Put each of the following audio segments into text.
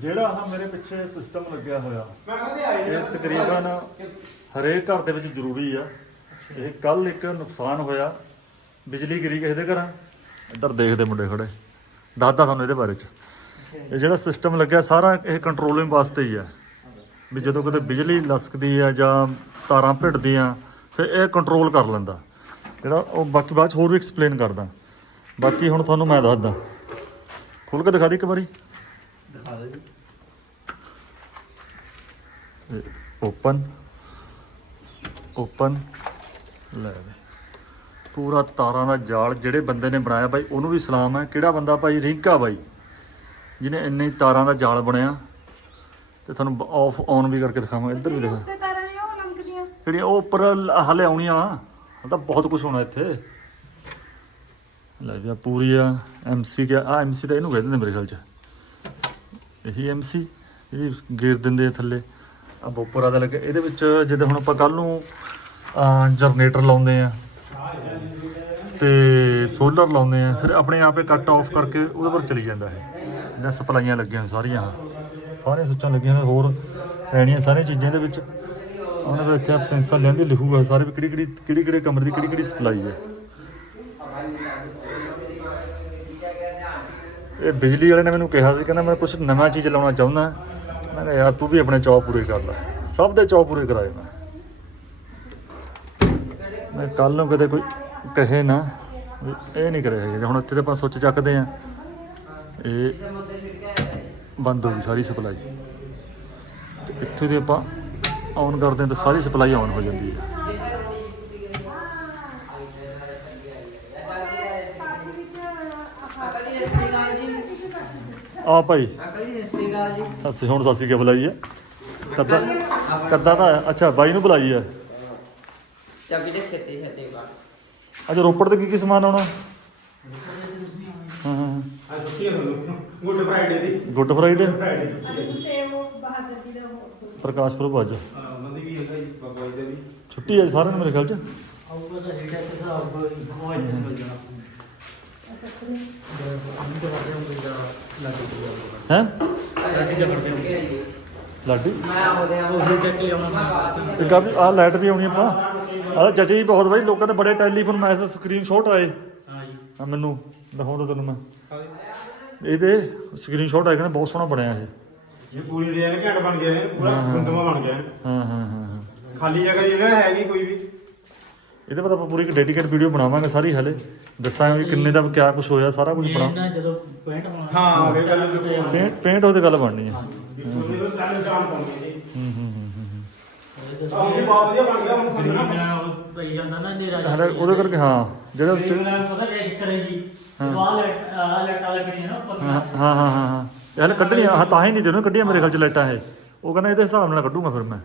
ਜਿਹੜਾ ਆਹ ਮੇਰੇ ਪਿੱਛੇ ਸਿਸਟਮ ਲੱਗਿਆ ਹੋਇਆ ਇਹ ਤਕਰੀਬਨ ਹਰੇਕ ਘਰ ਦੇ ਵਿੱਚ ਜ਼ਰੂਰੀ ਆ। ਇਹ ਕੱਲ ਇੱਕ ਨੁਕਸਾਨ ਹੋਇਆ ਬਿਜਲੀ ਗਿਰੀ ਕਿਸੇ ਦੇ ਘਰਾਂ। ਇੱਧਰ ਦੇਖਦੇ ਮੁੰਡੇ ਖੜੇ। ਦੱਸਦਾ ਤੁਹਾਨੂੰ ਇਹਦੇ ਬਾਰੇ ਚ। ਇਹ ਜਿਹੜਾ ਸਿਸਟਮ ਲੱਗਿਆ ਸਾਰਾ ਇਹ ਕੰਟਰੋਲਿੰਗ ਵਾਸਤੇ ਹੀ ਆ। ਵੀ ਜਦੋਂ ਕਿਤੇ ਬਿਜਲੀ ਲਸਕਦੀ ਆ ਜਾਂ ਤਾਰਾਂ ਭਿੜਦੀਆਂ ਫਿਰ ਇਹ ਕੰਟਰੋਲ ਕਰ ਲੈਂਦਾ। ਜਿਹੜਾ ਉਹ ਬਾਕੀ ਬਾਅਦ ਚ ਹੋਰ ਵੀ ਐਕਸਪਲੇਨ ਕਰਦਾ। ਬਾਕੀ ਹੁਣ ਤੁਹਾਨੂੰ ਮੈਂ ਦੱਸਦਾ। ਖੋਲ ਕੇ ਦਿਖਾ ਦੀ ਇੱਕ ਵਾਰੀ। ਦਿਖਾ ਦਿਓ ਜੀ। ਓਪਨ ਓਪਨ ਲੈ ਵੀ। ਪੂਰਾ ਤਾਰਾਂ ਦਾ ਜਾਲ ਜਿਹੜੇ ਬੰਦੇ ਨੇ ਬਣਾਇਆ ਬਾਈ ਉਹਨੂੰ ਵੀ ਸਲਾਮ ਹੈ। ਕਿਹੜਾ ਬੰਦਾ ਭਾਈ? ਰਿੰਕਾ ਬਾਈ। ਜਿਹਨੇ ਇੰਨੇ ਤਾਰਾਂ ਦਾ ਜਾਲ ਬਣਾਇਆ ਤੇ ਤੁਹਾਨੂੰ ਆਫ ਔਨ ਵੀ ਕਰਕੇ ਦਿਖਾਵਾਂ ਇੱਧਰ ਵੀ ਦਿਖਾ। ਤਾਰਾਂ ਨੇ ਉਹ ਲੰਕਦੀਆਂ ਜਿਹੜੀਆਂ ਉਹ ਉੱਪਰ ਹਲੇ ਆਉਣੀਆਂ ਤਾਂ ਬਹੁਤ ਕੁਝ ਹੋਣਾ ਇੱਥੇ। ਲੈ ਵੀ ਪੂਰੀ ਆ ਐਮਸੀ ਕਿ ਆ ਐਮਸੀ ਤਾਂ ਇਹਨੂੰ ਕਹਿੰਦੇ ਨੇ ਮੇਰੇ ਖਿਆਲ ਚ। ਇਹੀ ਐਮਸੀ ਇਹ ਗੇਰ ਦਿੰਦੇ ਆ ਥੱਲੇ। ਆ ਬੋਪਰਾ ਆਦਾ ਲੱਗੇ। ਇਹਦੇ ਵਿੱਚ ਜਦੋਂ ਹੁਣ ਆਪਾਂ ਕੱਲ ਨੂੰ ਜਨਰੇਟਰ ਲਾਉਂਦੇ ਆ ਤੇ ਸੋਲਰ ਲਾਉਂਦੇ ਆ। ਫਿਰ ਆਪਣੇ ਆਪੇ ਕੱਟ ਆਫ ਕਰਕੇ ਉਹਦੇ ਪਰ ਚਲੀ ਜਾਂਦਾ ਹੈ ਇਹਨਾਂ ਸਪਲਾਈਆਂ ਲੱਗੀਆਂ ਸਾਰੀਆਂ। ਸਾਰੇ ਸੁੱਚਾਂ ਲੱਗੀਆਂ ਨੇ, ਹੋਰ ਪੈਣੀਆਂ ਸਾਰੀਆਂ ਚੀਜ਼ਾਂ ਇਹਦੇ ਵਿੱਚ। ਉਹਨਾਂ ਦਾ ਇੱਥੇ ਪੈਨਸਲ ਲੈਂਦੀ, ਲਿਖੂਗਾ। ਸਾਰੇ ਵੀ ਕਿਹੜੀ ਕਿਹੜੀ ਕਿਹੜੀ ਕਿਹੜੇ ਕਮਰੇ ਦੀ ਕਿਹੜੀ ਕਿਹੜੀ ਸਪਲਾਈ ਹੈ। ਇਹ ਬਿਜਲੀ ਵਾਲੇ ਨੇ ਮੈਨੂੰ ਕਿਹਾ ਸੀ, ਕਹਿੰਦਾ ਮੈਂ ਕੁਝ ਨਵਾਂ ਚੀਜ਼ ਲਾਉਣਾ ਚਾਹੁੰਦਾ। ਮੈਂ ਕਿਹਾ, ਯਾਰ, ਤੂੰ ਵੀ ਆਪਣੇ ਚੌਪ ਪੂਰੇ ਕਰ ਲੈ। ਸਭ ਦੇ ਚੌਪ ਪੂਰੇ ਕਰਾਏ ਮੈਂ। ਮੈਂ ਕੱਲ ਨੂੰ ਕਦੇ ਕੋਈ ਕਹੇ ਨਾ, ਵੀ ਇਹ ਨਹੀਂ ਕਰਿਆ ਹੈਗਾ। ਹੁਣ ਇੱਥੇ ਤੇ ਆਪਾਂ ਸੁੱਚ ਚੱਕਦੇ ਆ। ਇਹ ਬੰਦ ਹੋ ਗਈ ਸਾਰੀ ਸਪਲਾਈ। ਤੇ ਇੱਥੇ ਦੇ ਆਪਾਂ ਆਨ ਕਰਦੇ ਹਾਂ ਤਾਂ ਸਾਰੀ ਸਪਲਾਈ ਆਨ ਹੋ ਜਾਂਦੀ ਹੈ ਪਾਜੀ ਵਿੱਚ ਆਹ ਅਕਲੀ ਸਤਿ ਗਾਲ ਜੀ ਆ ਭਾਈ। ਅਕਲੀ ਸਤਿ ਗਾਲ ਜੀ ਅਸੀਂ ਹੁਣ ਸਾਸੀ ਕੇ ਬੁਲਾਈ ਹੈ ਕੱਦਾ ਕੱਦਾ ਤਾਂ। ਅੱਛਾ ਬਾਈ ਨੂੰ ਬੁਲਾਈ ਹੈ ਚਾਬੀ ਦੇ ਛੇਤੀ ਛੇਤੀ ਬਾਹਰ ਅੱਛਾ ਰੋਪੜ ਤੇ ਕੀ ਕੀ ਸਮਾਨ ਆਉਣਾ? ਹਾਂ ਹਾਂ ਆ ਛੁੱਟੀ ਹੈ। ਤੁਹਾਨੂੰ ਗੁੱਡ ਫਰਾਈਡੇ ਦੀ। Good Friday? ਅੱਜ ਤੇ ਉਹ ਬਹਾਦਰ ਜੀ ਦਾ ਉਹ ਪ੍ਰਕਾਸ਼ ਪੁਰਬ ਅੱਜ। ਹਾਂ ਮੰਦੀ ਵੀ ਹੈਗਾ ਜੀ ਬਾਬਾ ਜੀ ਦਾ ਵੀ। ਛੁੱਟੀ ਹੈ ਸਾਰਿਆਂ ਨੂੰ ਮੇਰੇ ਖਿਆਲ ਚ। ਆਊਗਾ ਤਾਂ ਹੈਗਾ ਤੇ ਹਿਸਾਬ ਉਹ ਇੱਥੇ ਮਿਲ ਜਾਣਾ ਅੱਛਾ ਖੁੱਲੇ ਅੰਦਰ ਵੜਦੇ ਹਾਂ? ਲਾਡੀ ਮੈਂ ਇੱਕ ਆ। ਲਾਈਟ ਵੀ ਆਉਣੀ ਆਪਾਂ ਆ ਜਚੇ ਹੀ ਬਹੁਤ ਬਾਈ ਲੋਕਾਂ ਦੇ ਬੜੇ ਟੈਲੀਫੋਨ ਮੈਸੇਜ ਸਕਰੀਨਸ਼ਾਟ ਆਏ। ਹਾਂ ਜੀ। ਆ ਮੈਨੂੰ ਦਿਖਾਉਂਦਾ ਤੈਨੂੰ ਮੈਂ। ਇਹਦੇ ਸਕਰੀਨਸ਼ਾਟ ਆਏ ਕਹਿੰਦੇ ਬਹੁਤ ਸੋਹਣਾ ਬਣਿਆ ਇਹ। ਇਹ ਪੂਰੀ ਡਿਜ਼ਾਈਨ ਘੱਟ ਬਣ ਗਿਆ ਇਹ ਪੂਰਾ ਗੁੰਦਮਾ ਬਣ ਗਿਆ ਹਾਂ ਹਾਂ ਹਾਂ ਹਾਂ। ਖਾਲੀ ਜਗ੍ਹਾ ਜਿਹੜਾ ਹੈਗੀ ਕੋਈ ਵੀ। ਇਹਦੇ ਬਾਅਦ ਆਪਾਂ ਪੂਰੀ ਇੱਕ ਡੈਡੀਕੇਟ ਵੀਡੀਓ ਬਣਾਵਾਂਗੇ ਸਾਰੀ ਹਲੇ। ਦੱਸਾਂਗੇ ਵੀ ਕਿੰਨੇ ਦਾ ਕਿਆ ਕੁਝ ਹੋਇਆ ਸਾਰਾ ਕੁਝ ਬਣਾ ਇਹਨਾਂ ਜਦੋਂ ਪੈਂਟ ਹੋਣਾ ਹਾਂ, ਇਹ ਗੱਲ ਪੇਂਟ ਪੇਂਟ ਉਹਦੇ ਗੱਲ ਬਣਨੀ ਹੈ ਉਹਨੇ ਨੂੰ ਚੱਲ ਜਾਣ ਪਾਉਂਦੇ ਜੀ ਹੂੰ ਹੂੰ ਹੂੰ ਹੂੰ ਆਹ ਵੀ ਬਹੁਤ ਵਧੀਆ ਬਣ ਗਿਆ ਹੁਣ ਗਰੀਨ ਸਮਝਣਾ ਉਹ ਪਈ ਜਾਂਦਾ ਨਾ ਨੇਰਾ ਹਲੇ ਉਹਦੇ ਕਰਕੇ ਹਾਂ। ਜਿਹੜਾ ਉੱਤੇ ਪਤਾ ਕੀ ਕਰੇ ਜੀ? ਵਾਹ ਲੈਟ ਆ ਲੈਟਾਂ ਲੱਗਣੀਆਂ ਨਾ ਉੱਪਰ। ਹਾਂ ਹਾਂ ਹਾਂ ਹਾਂ ਹਾਂ। ਇਹ ਹਲੇ ਕੱਢਣੀ ਆ ਤਾਂ ਹੀ ਨਹੀਂ ਦੇਣਾ ਕੱਢੀਆਂ ਮੇਰੇ ਖਿਆਲ ਚ ਲਾਈਟਾਂ ਇਹ ਉਹ ਕਹਿੰਦਾ ਇਹਦੇ ਹਿਸਾਬ ਨਾਲ ਕੱਢੂਗਾ ਫਿਰ ਮੈਂ।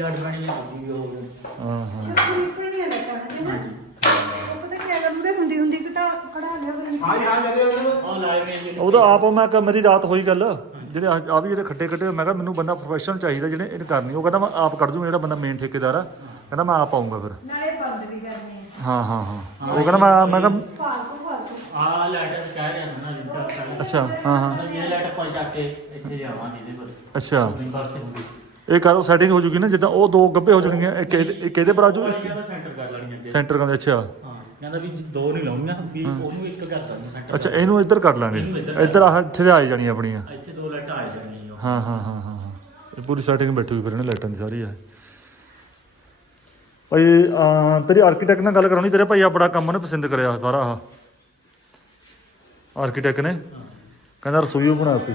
ਉੱਪਰ ਦੀ ਲੈਟ ਬਣੀ ਆਉਂਦੀ ਉਹ ਹਾਂ ਹਾਂ। ਛੱਤੀ ਨਿਕਲਣੀਆਂ ਲੱਗਾ ਹੈ ਨਾ ਉਹ ਪਤਾ ਕੀ ਗੱਲ ਮੂਰੇ ਹੁੰਦੀ ਹੁੰਦੀ ਘਟਾ ਕਢਾ ਲਿਆ ਫਿਰ ਹਾਂ ਜੀ ਹਾਂ ਜਦੇ ਉਹਨੂੰ ਉਹ ਲਾਈਵ ਨੇ ਉਹਦਾ ਆਪ ਮੈਂ ਕਿਹਾ ਮੇਰੀ ਰਾਤ ਹੋਈ ਗੱਲ। ਜਿਹੜੇ ਆ ਵੀ ਜਿਹੜੇ ਖੱਟੇ ਖੱਟੇ ਮੈਂ ਕਿਹਾ ਮੈਨੂੰ ਬੰਦਾ ਪ੍ਰੋਫੈਸ਼ਨਲ ਚਾਹੀਦਾ ਜਿਹਨੇ ਇਹ ਕਰਨੀ। ਉਹ ਕਹਿੰਦਾ ਮੈਂ ਆਪ ਕੱਢ ਦੂੰ ਜਿਹੜਾ ਬੰਦਾ ਮੇਨ ਠੇਕੇਦਾਰ ਆ। ਕਹਿੰਦਾ ਮੈਂ ਆਪ ਆਉਂਗਾ ਫਿਰ। ਨਾਲੇ ਬੰਦ ਵੀ ਕਰਨੀ ਹੈ। ਹਾਂ ਹਾਂ ਉਹ ਕਹਿੰਦਾ ਮੈਂ ਮੈਂ ਕਿਹਾ ਫਾਲਤੂ ਫਾਲਤੂ ਆ ਲੈਟ ਕਹਿ ਰਿਹਾ ਨਾ ਕਰ ਅੱਛਾ ਹਾਂ ਹਾਂ। ਇਹ ਲੈਟ ਚੱਕ ਕੇ ਇੱਥੇ ਲਿਆਵਾਂ ਜਿਹਦੇ ਪਰ ਅੱਛਾ। ਬਸ ਇਹ ਕਰੋ ਸੈਟਿੰਗ ਹੋ ਜੂਗੀ ਨਾ ਜਿੱਦਾਂ ਉਹ ਦੋ ਗੱਭੇ ਹੋ ਜਾਣਗੀਆਂ ਇੱਕ ਇਹਦੇ ਇੱਕ ਇਹਦੇ ਪਰ ਆ ਜਾਊ ਕਹਿੰਦਾ ਸੈਂਟਰ ਕਰ ਲੈਣੀਆਂ ਅੱਗੇ। ਸੈਂਟਰ ਕਹਿੰਦੇ ਅੱਛਾ। ਹਾਂ ਕਹਿੰਦਾ ਵੀ ਦੋ ਨਹੀਂ ਲਾਉਣੀਆਂ ਵੀ ਉਹਨੂੰ ਇੱਕ ਕਰ ਦੇਣਾ ਸੈਂਟਰ ਅੱਛਾ ਇਹਨੂੰ ਇੱਧਰ ਕੱਢ ਲਾਂਗੇ। ਇੱਧਰ ਆਹ ਇੱਥੇ ਤੇ ਆ ਜਾਣੀ ਆਪਣੀਆਂ। ਇੱਥੇ ਦੋ ਲਾਈਟਾਂ ਆ ਜਾਣਗੀਆਂ ਉਹ। ਹਾਂ ਹਾਂ ਹਾਂ ਹਾਂ ਹਾਂ। ਇਹ ਪੂਰੀ ਸੈਟਿੰਗ ਬੈਠੀ ਹੋਈ ਫਿਰ ਇਹਨੇ ਲਾਈਟਾਂ ਦੀ ਸਾਰੀ ਆ। ਭਾਈ ਤੇਰੀ ਆਰਕੀਟੈਕਟ ਨਾਲ ਗੱਲ ਕਰਾਉਣੀ ਤੇਰੇ ਭਾਈ ਆ ਬੜਾ ਕੰਮ ਉਹਨੇ ਪਸੰਦ ਕਰਿਆ ਸਾਰਾ ਆਹ। ਆਰਕੀਟੈਕਟ ਨੇ। ਕਹਿੰਦਾ ਰਸੋਈ ਉਹ ਬਣਾਤੀ।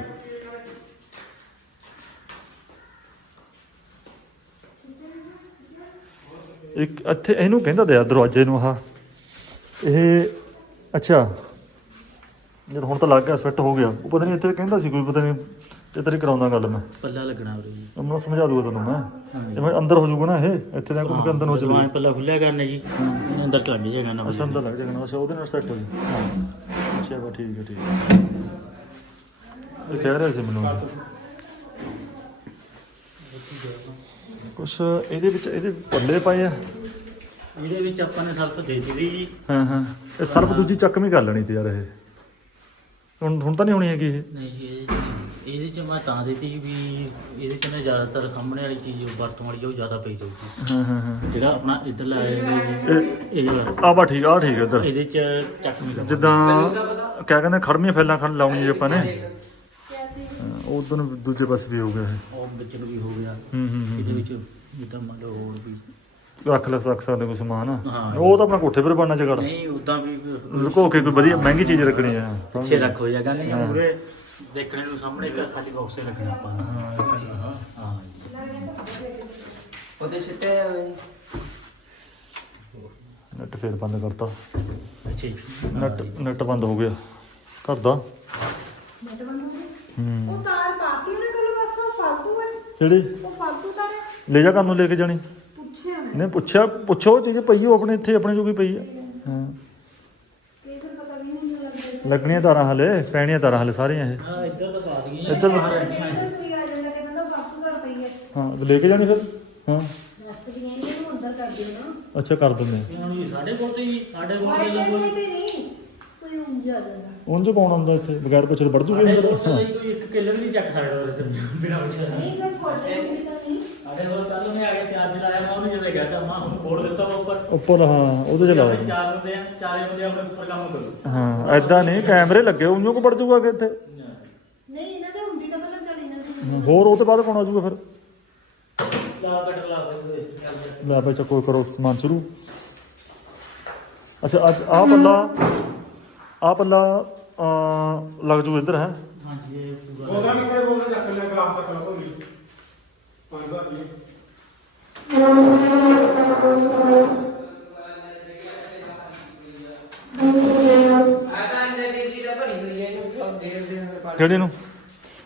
ਇੱਕ ਇੱਥੇ ਇਹਨੂੰ ਕਹਿੰਦਾ ਤੇ ਆ ਦਰਵਾਜ਼ੇ ਨੂੰ ਆਹ। ਇਹ ਅੱਛਾ। ਜਦ ਹੁਣ ਤਾਂ ਲੱਗ ਗਿਆ ਸਵਿਟ ਹੋ ਗਿਆ। ਉਹ ਪਤਾ ਨਹੀਂ ਇੱਥੇ ਕਹਿੰਦਾ ਸੀ ਕੋਈ ਪਤਾ ਨਹੀਂ ਤੇ ਤੇਰੇ ਕਰਾਉਂਦਾ ਗੱਲ ਮੈਂ। ਪੱਲਾ ਲੱਗਣਾ ਉਰੇ। ਜੀ ਮੈਂ ਸਮਝਾ ਦੂਗਾ ਤੈਨੂੰ ਮੈਂ। ਜਿਵੇਂ ਅੰਦਰ ਹੋ ਜਾਊਗਾ ਨਾ ਇਹ। ਇੱਥੇ ਦਾ ਘੁੰਮ ਕੇ ਅੰਦਰ ਨੂੰ ਜਦੋਂ ਐਂ ਚੱਲੂ ਪੱਲਾ ਖੁੱਲਿਆ ਕਰਨਾ ਜੀ ਇਹਨੇ ਅੰਦਰ ਲੱਗ ਜਾਏਗਾ ਨਾ ਅੱਛਾ ਅੰਦਰ ਲੱਗ ਜਾਏਗਾ ਨਾ ਅੱਛਾ ਉਹਦੇ ਨਾਲ ਸੈੱਟ ਹੋ ਜੂ ਅੱਛਾ ਬਾ ਠੀਕ ਹੈ ਠੀਕ ਹੈ। ਇਹ ਕਹਿ ਰਿਹਾ ਸੀ ਮੈਨੂੰ। ਕੁਛ ਇਹਦੇ ਵਿੱਚ ਇਹਦੇ ਪੱਲੇ ਪਏ ਆ। ਇਹਦੇ ਵਿੱਚ ਆਪਾਂ ਨੇ ਸਲਫ ਦੇ ਦਿੱਤੀ ਜੀ। ਹਾਂ ਹਾਂ। ਇਹ ਸਰਫ ਦੂਜੀ ਚੱਕਵੀਂ ਕਰ ਲੈਣੀ ਤੇ ਯਾਰ ਇਹ। ਹੁਣ ਹੁਣ ਤਾਂ ਨਹੀਂ ਹੋਣੀ ਹੈਗੀ ਇਹ। ਨਹੀਂ ਜੀ ਇਹਦੇ 'ਚ ਨਹੀਂ। ਇਹਦੇ ਚ ਮੈਂ ਤਾਂ ਦਿੱਤੀ ਵੀ ਇਹਦੇ ਚ ਨਾ ਜ਼ਿਆਦਾਤਰ ਸਾਹਮਣੇ ਵਾਲੀ ਚੀਜ਼ ਵਰਤੋਂ ਵਾਲੀ ਉਹ ਜ਼ਿਆਦਾ ਪਈ ਜਾਊਗੀ। ਹਾਂ ਹਾਂ ਹਾਂ। ਜਿਹੜਾ ਆਪਣਾ ਇੱਧਰ ਲਾਇਆ ਜੀ ਇਹ ਵਾਲਾ। ਆ ਬਾ ਠੀਕ ਆ ਠੀਕ ਇੱਧਰ। ਇਹਦੇ ਚ ਚੱਕ ਨਹੀਂ ਜਿੱਦਾਂ ਕਿਆ ਕਹਿੰਦੇ ਖੜਮੀਆਂ ਫੈਲਾਂ ਖਣ ਲਾਉਣੀ ਜੀ ਆਪਾਂ ਨੇ। ਉਦੋਂ ਦੂਜੇ ਪਾਸੇ ਵੀ ਹੋ ਗਿਆ ਇਹ। ਉਹ ਵਿੱਚ ਨੂੰ ਵੀ ਹੋ ਗਿਆ। ਹੂੰ ਹੂੰ ਹੂੰ ਇਹਦੇ ਵਿੱਚ ਜਿੱਦਾਂ ਮੰਨ ਲਓ ਹੋਰ ਵੀ। ਰੱਖ ਲੈ ਸਕ ਸਕਦੇ ਕੋਈ ਸਮਾਨ। ਹਾਂ। ਉਹ ਤਾਂ ਆਪਣਾ ਕੋਠੇ ਪਰ ਬਣਨਾ ਜਗੜ। ਨਹੀਂ ਉਦਾਂ ਵੀ ਲੁਕੋ ਕੇ ਕੋਈ ਵਧੀਆ ਮਹਿੰਗੀ ਚੀਜ਼ ਰੱਖਣੀ ਆ। ਪਿੱਛੇ ਰੱਖੋ ਜਗ੍ਹਾ ਨਹੀਂ। ਪੂਰੇ ਦੇਖਣੇ ਨੂੰ ਸਾਹਮਣੇ ਵੀ ਖਾਲੀ ਬਾਕਸ ਹੀ ਰੱਖਣਾ ਆਪਾਂ ਨੇ। ਹਾਂ, ਇਹ ਤਾਂ ਹੈ। ਹਾਂ ਹਾਂ ਜੀ। ਉਹਦੇ ਜੀ ਨੈਟ ਫੇਰ ਬੰਦ ਕਰਤਾ। ਅੱਛਾ ਜੀ। ਨੈਟ ਨੈਟ ਬੰਦ ਹੋ ਗਿਆ। ਘਰ ਦਾ? ਨੈਟ ਬੰਦ ਹੋ ਗਿਆ? ਹੂੰ ਉਹ ਤਾਰ ਪਾਤੀ ਉਹਨੇ ਕੱਲ ਬਸ ਉਹ ਫਾਲਤੂ ਹੈ ਕਿਹੜੀ? ਉਹ ਫਾਲਤੂ ਤਾਰ ਹੈ ਲੈ ਜਾ ਘਰ ਨੂੰ ਲੈ ਕੇ ਜਾਣੀ। ਪੁੱਛਿਆ ਮੈਂ। ਨੇ ਪੁੱਛਿਆ ਪੁੱਛੋ ਚੀਜ਼ ਪਈ ਹੋ ਆਪਣੇ ਇੱਥੇ ਆਪਣੇ ਜੋਗੀ ਪਈ ਆ। ਹਾਂ। ਇਹ ਤਾਂ ਪਤਾ ਵੀ ਨਹੀਂ ਲੱਗਦਾ। ਲੱਗਣੀਆਂ ਤਾਰਾਂ ਹਲੇ ਪੈਣੀਆਂ ਤਾਰਾਂ ਹਲੇ ਸਾਰੀਆਂ ਇਹ। ਹਾਂ ਇੱਧਰ ਤਾਂ ਪਾ ਦਈਏ ਇੱਧਰ ਕੋਈ ਆ ਜਾਂਦਾ ਕਹਿੰਦਾ ਬਾਪੂ ਘਰ ਪਈ ਹੈ ਹਾਂ ਤੇ ਲੈ ਕੇ ਜਾਣੀ ਫਿਰ? ਹਾਂ। ਦੱਸ ਵੀ ਨਹੀਂ ਇਹਨੂੰ ਅੰਦਰ ਕਰ ਦਿਓ ਨਾ। ਅੱਛਾ ਕਰ ਦਿੰਦੇ ਆ। ਹੁਣ ਸਾਡੇ ਕੋਲ ਤੇ ਹੀ ਸਾਡੇ ਕੋਲ ਤੇ ਨਹੀਂ। ਉਂਝ ਕੌਣ ਆਉਂਦਾ ਇੱਥੇ? ਬਗੈਰ ਪੁੱਛੇ ਵੜ ਜੂਗੇ ਅੰਦਰ ਕੋਈ ਇੱਕ ਕਿੱਲੇ ਵੀ ਨਹੀਂ ਚੱਕ ਸਕਦਾ ਉਹਦੇ ਤੇ ਬਿਨਾਂ ਪੁੱਛੇ ਨਹੀਂ ਮੈਂ ਖੋਲਦੇ ਨਹੀਂ ਤਾਂ ਨਹੀਂ। ਸਾਡੇ ਕੋਲ ਕੱਲ ਮੈਂ ਆ ਕੇ ਚਾਰਜ ਲਾਇਆ ਮੈਂ ਉਹਨੂੰ ਜਦੋਂ ਗਿਆ ਤਾਂ ਮੈਂ ਹੁਣ ਬੋਰਡ ਦਿੱਤਾ ਵਾ ਉੱਪਰ? ਉੱਪਰ ਹਾਂ ਉਹਦੇ ਚ ਲਾਓ ਚਾਰ ਬੰਦੇ ਆ ਚਾਰੇ ਬੰਦੇ ਆਪਣੇ ਉੱਪਰ ਕੰਮ ਕਰੋ। ਹਾਂ ਐਦਾਂ ਨਹੀਂ ਕੈਮਰੇ ਲੱਗੇ ਉਂਝੋਂ ਕੋ ਵੜ ਜੂਗਾ ਕਿ ਇੱਥੇ। ਨਹੀਂ ਇਹਨਾਂ ਦੇ ਹੁੰਦੀ ਤਾਂ ਪਹਿਲਾਂ ਚੱਲ ਇਹਨਾਂ ਦੀ ਹੋਰ ਉਹ ਤੋਂ ਬਾਅਦ ਕੌਣ ਆ ਜੂਗਾ ਫਿਰ? ਲਾ ਕੱਟ ਲਾ ਦੇ ਲੈ ਬਈ ਚੱਕੋ ਕਰੋ ਸਮਾਨ ਸ਼ੁਰੂ। ਅੱਛਾ ਅੱਜ ਆਹ ਪੱਲਾ ਆਹ ਪੱਲਾ ਅਹ, ਲੱਗ ਜੂ ਇੱਧਰ ਹੈ। ਹਾਂਜੀ ਇਹ ਪੂਰਾ ਉਹਦਾ ਬੋਲਣਾ ਚੱਕ ਲੈ ਗਲਾਸ ਚੱਕ ਭੋਲੀ ਪੰਜ ਦਾ ਜੀ ਕਿਹੜੀ ਨੂੰ?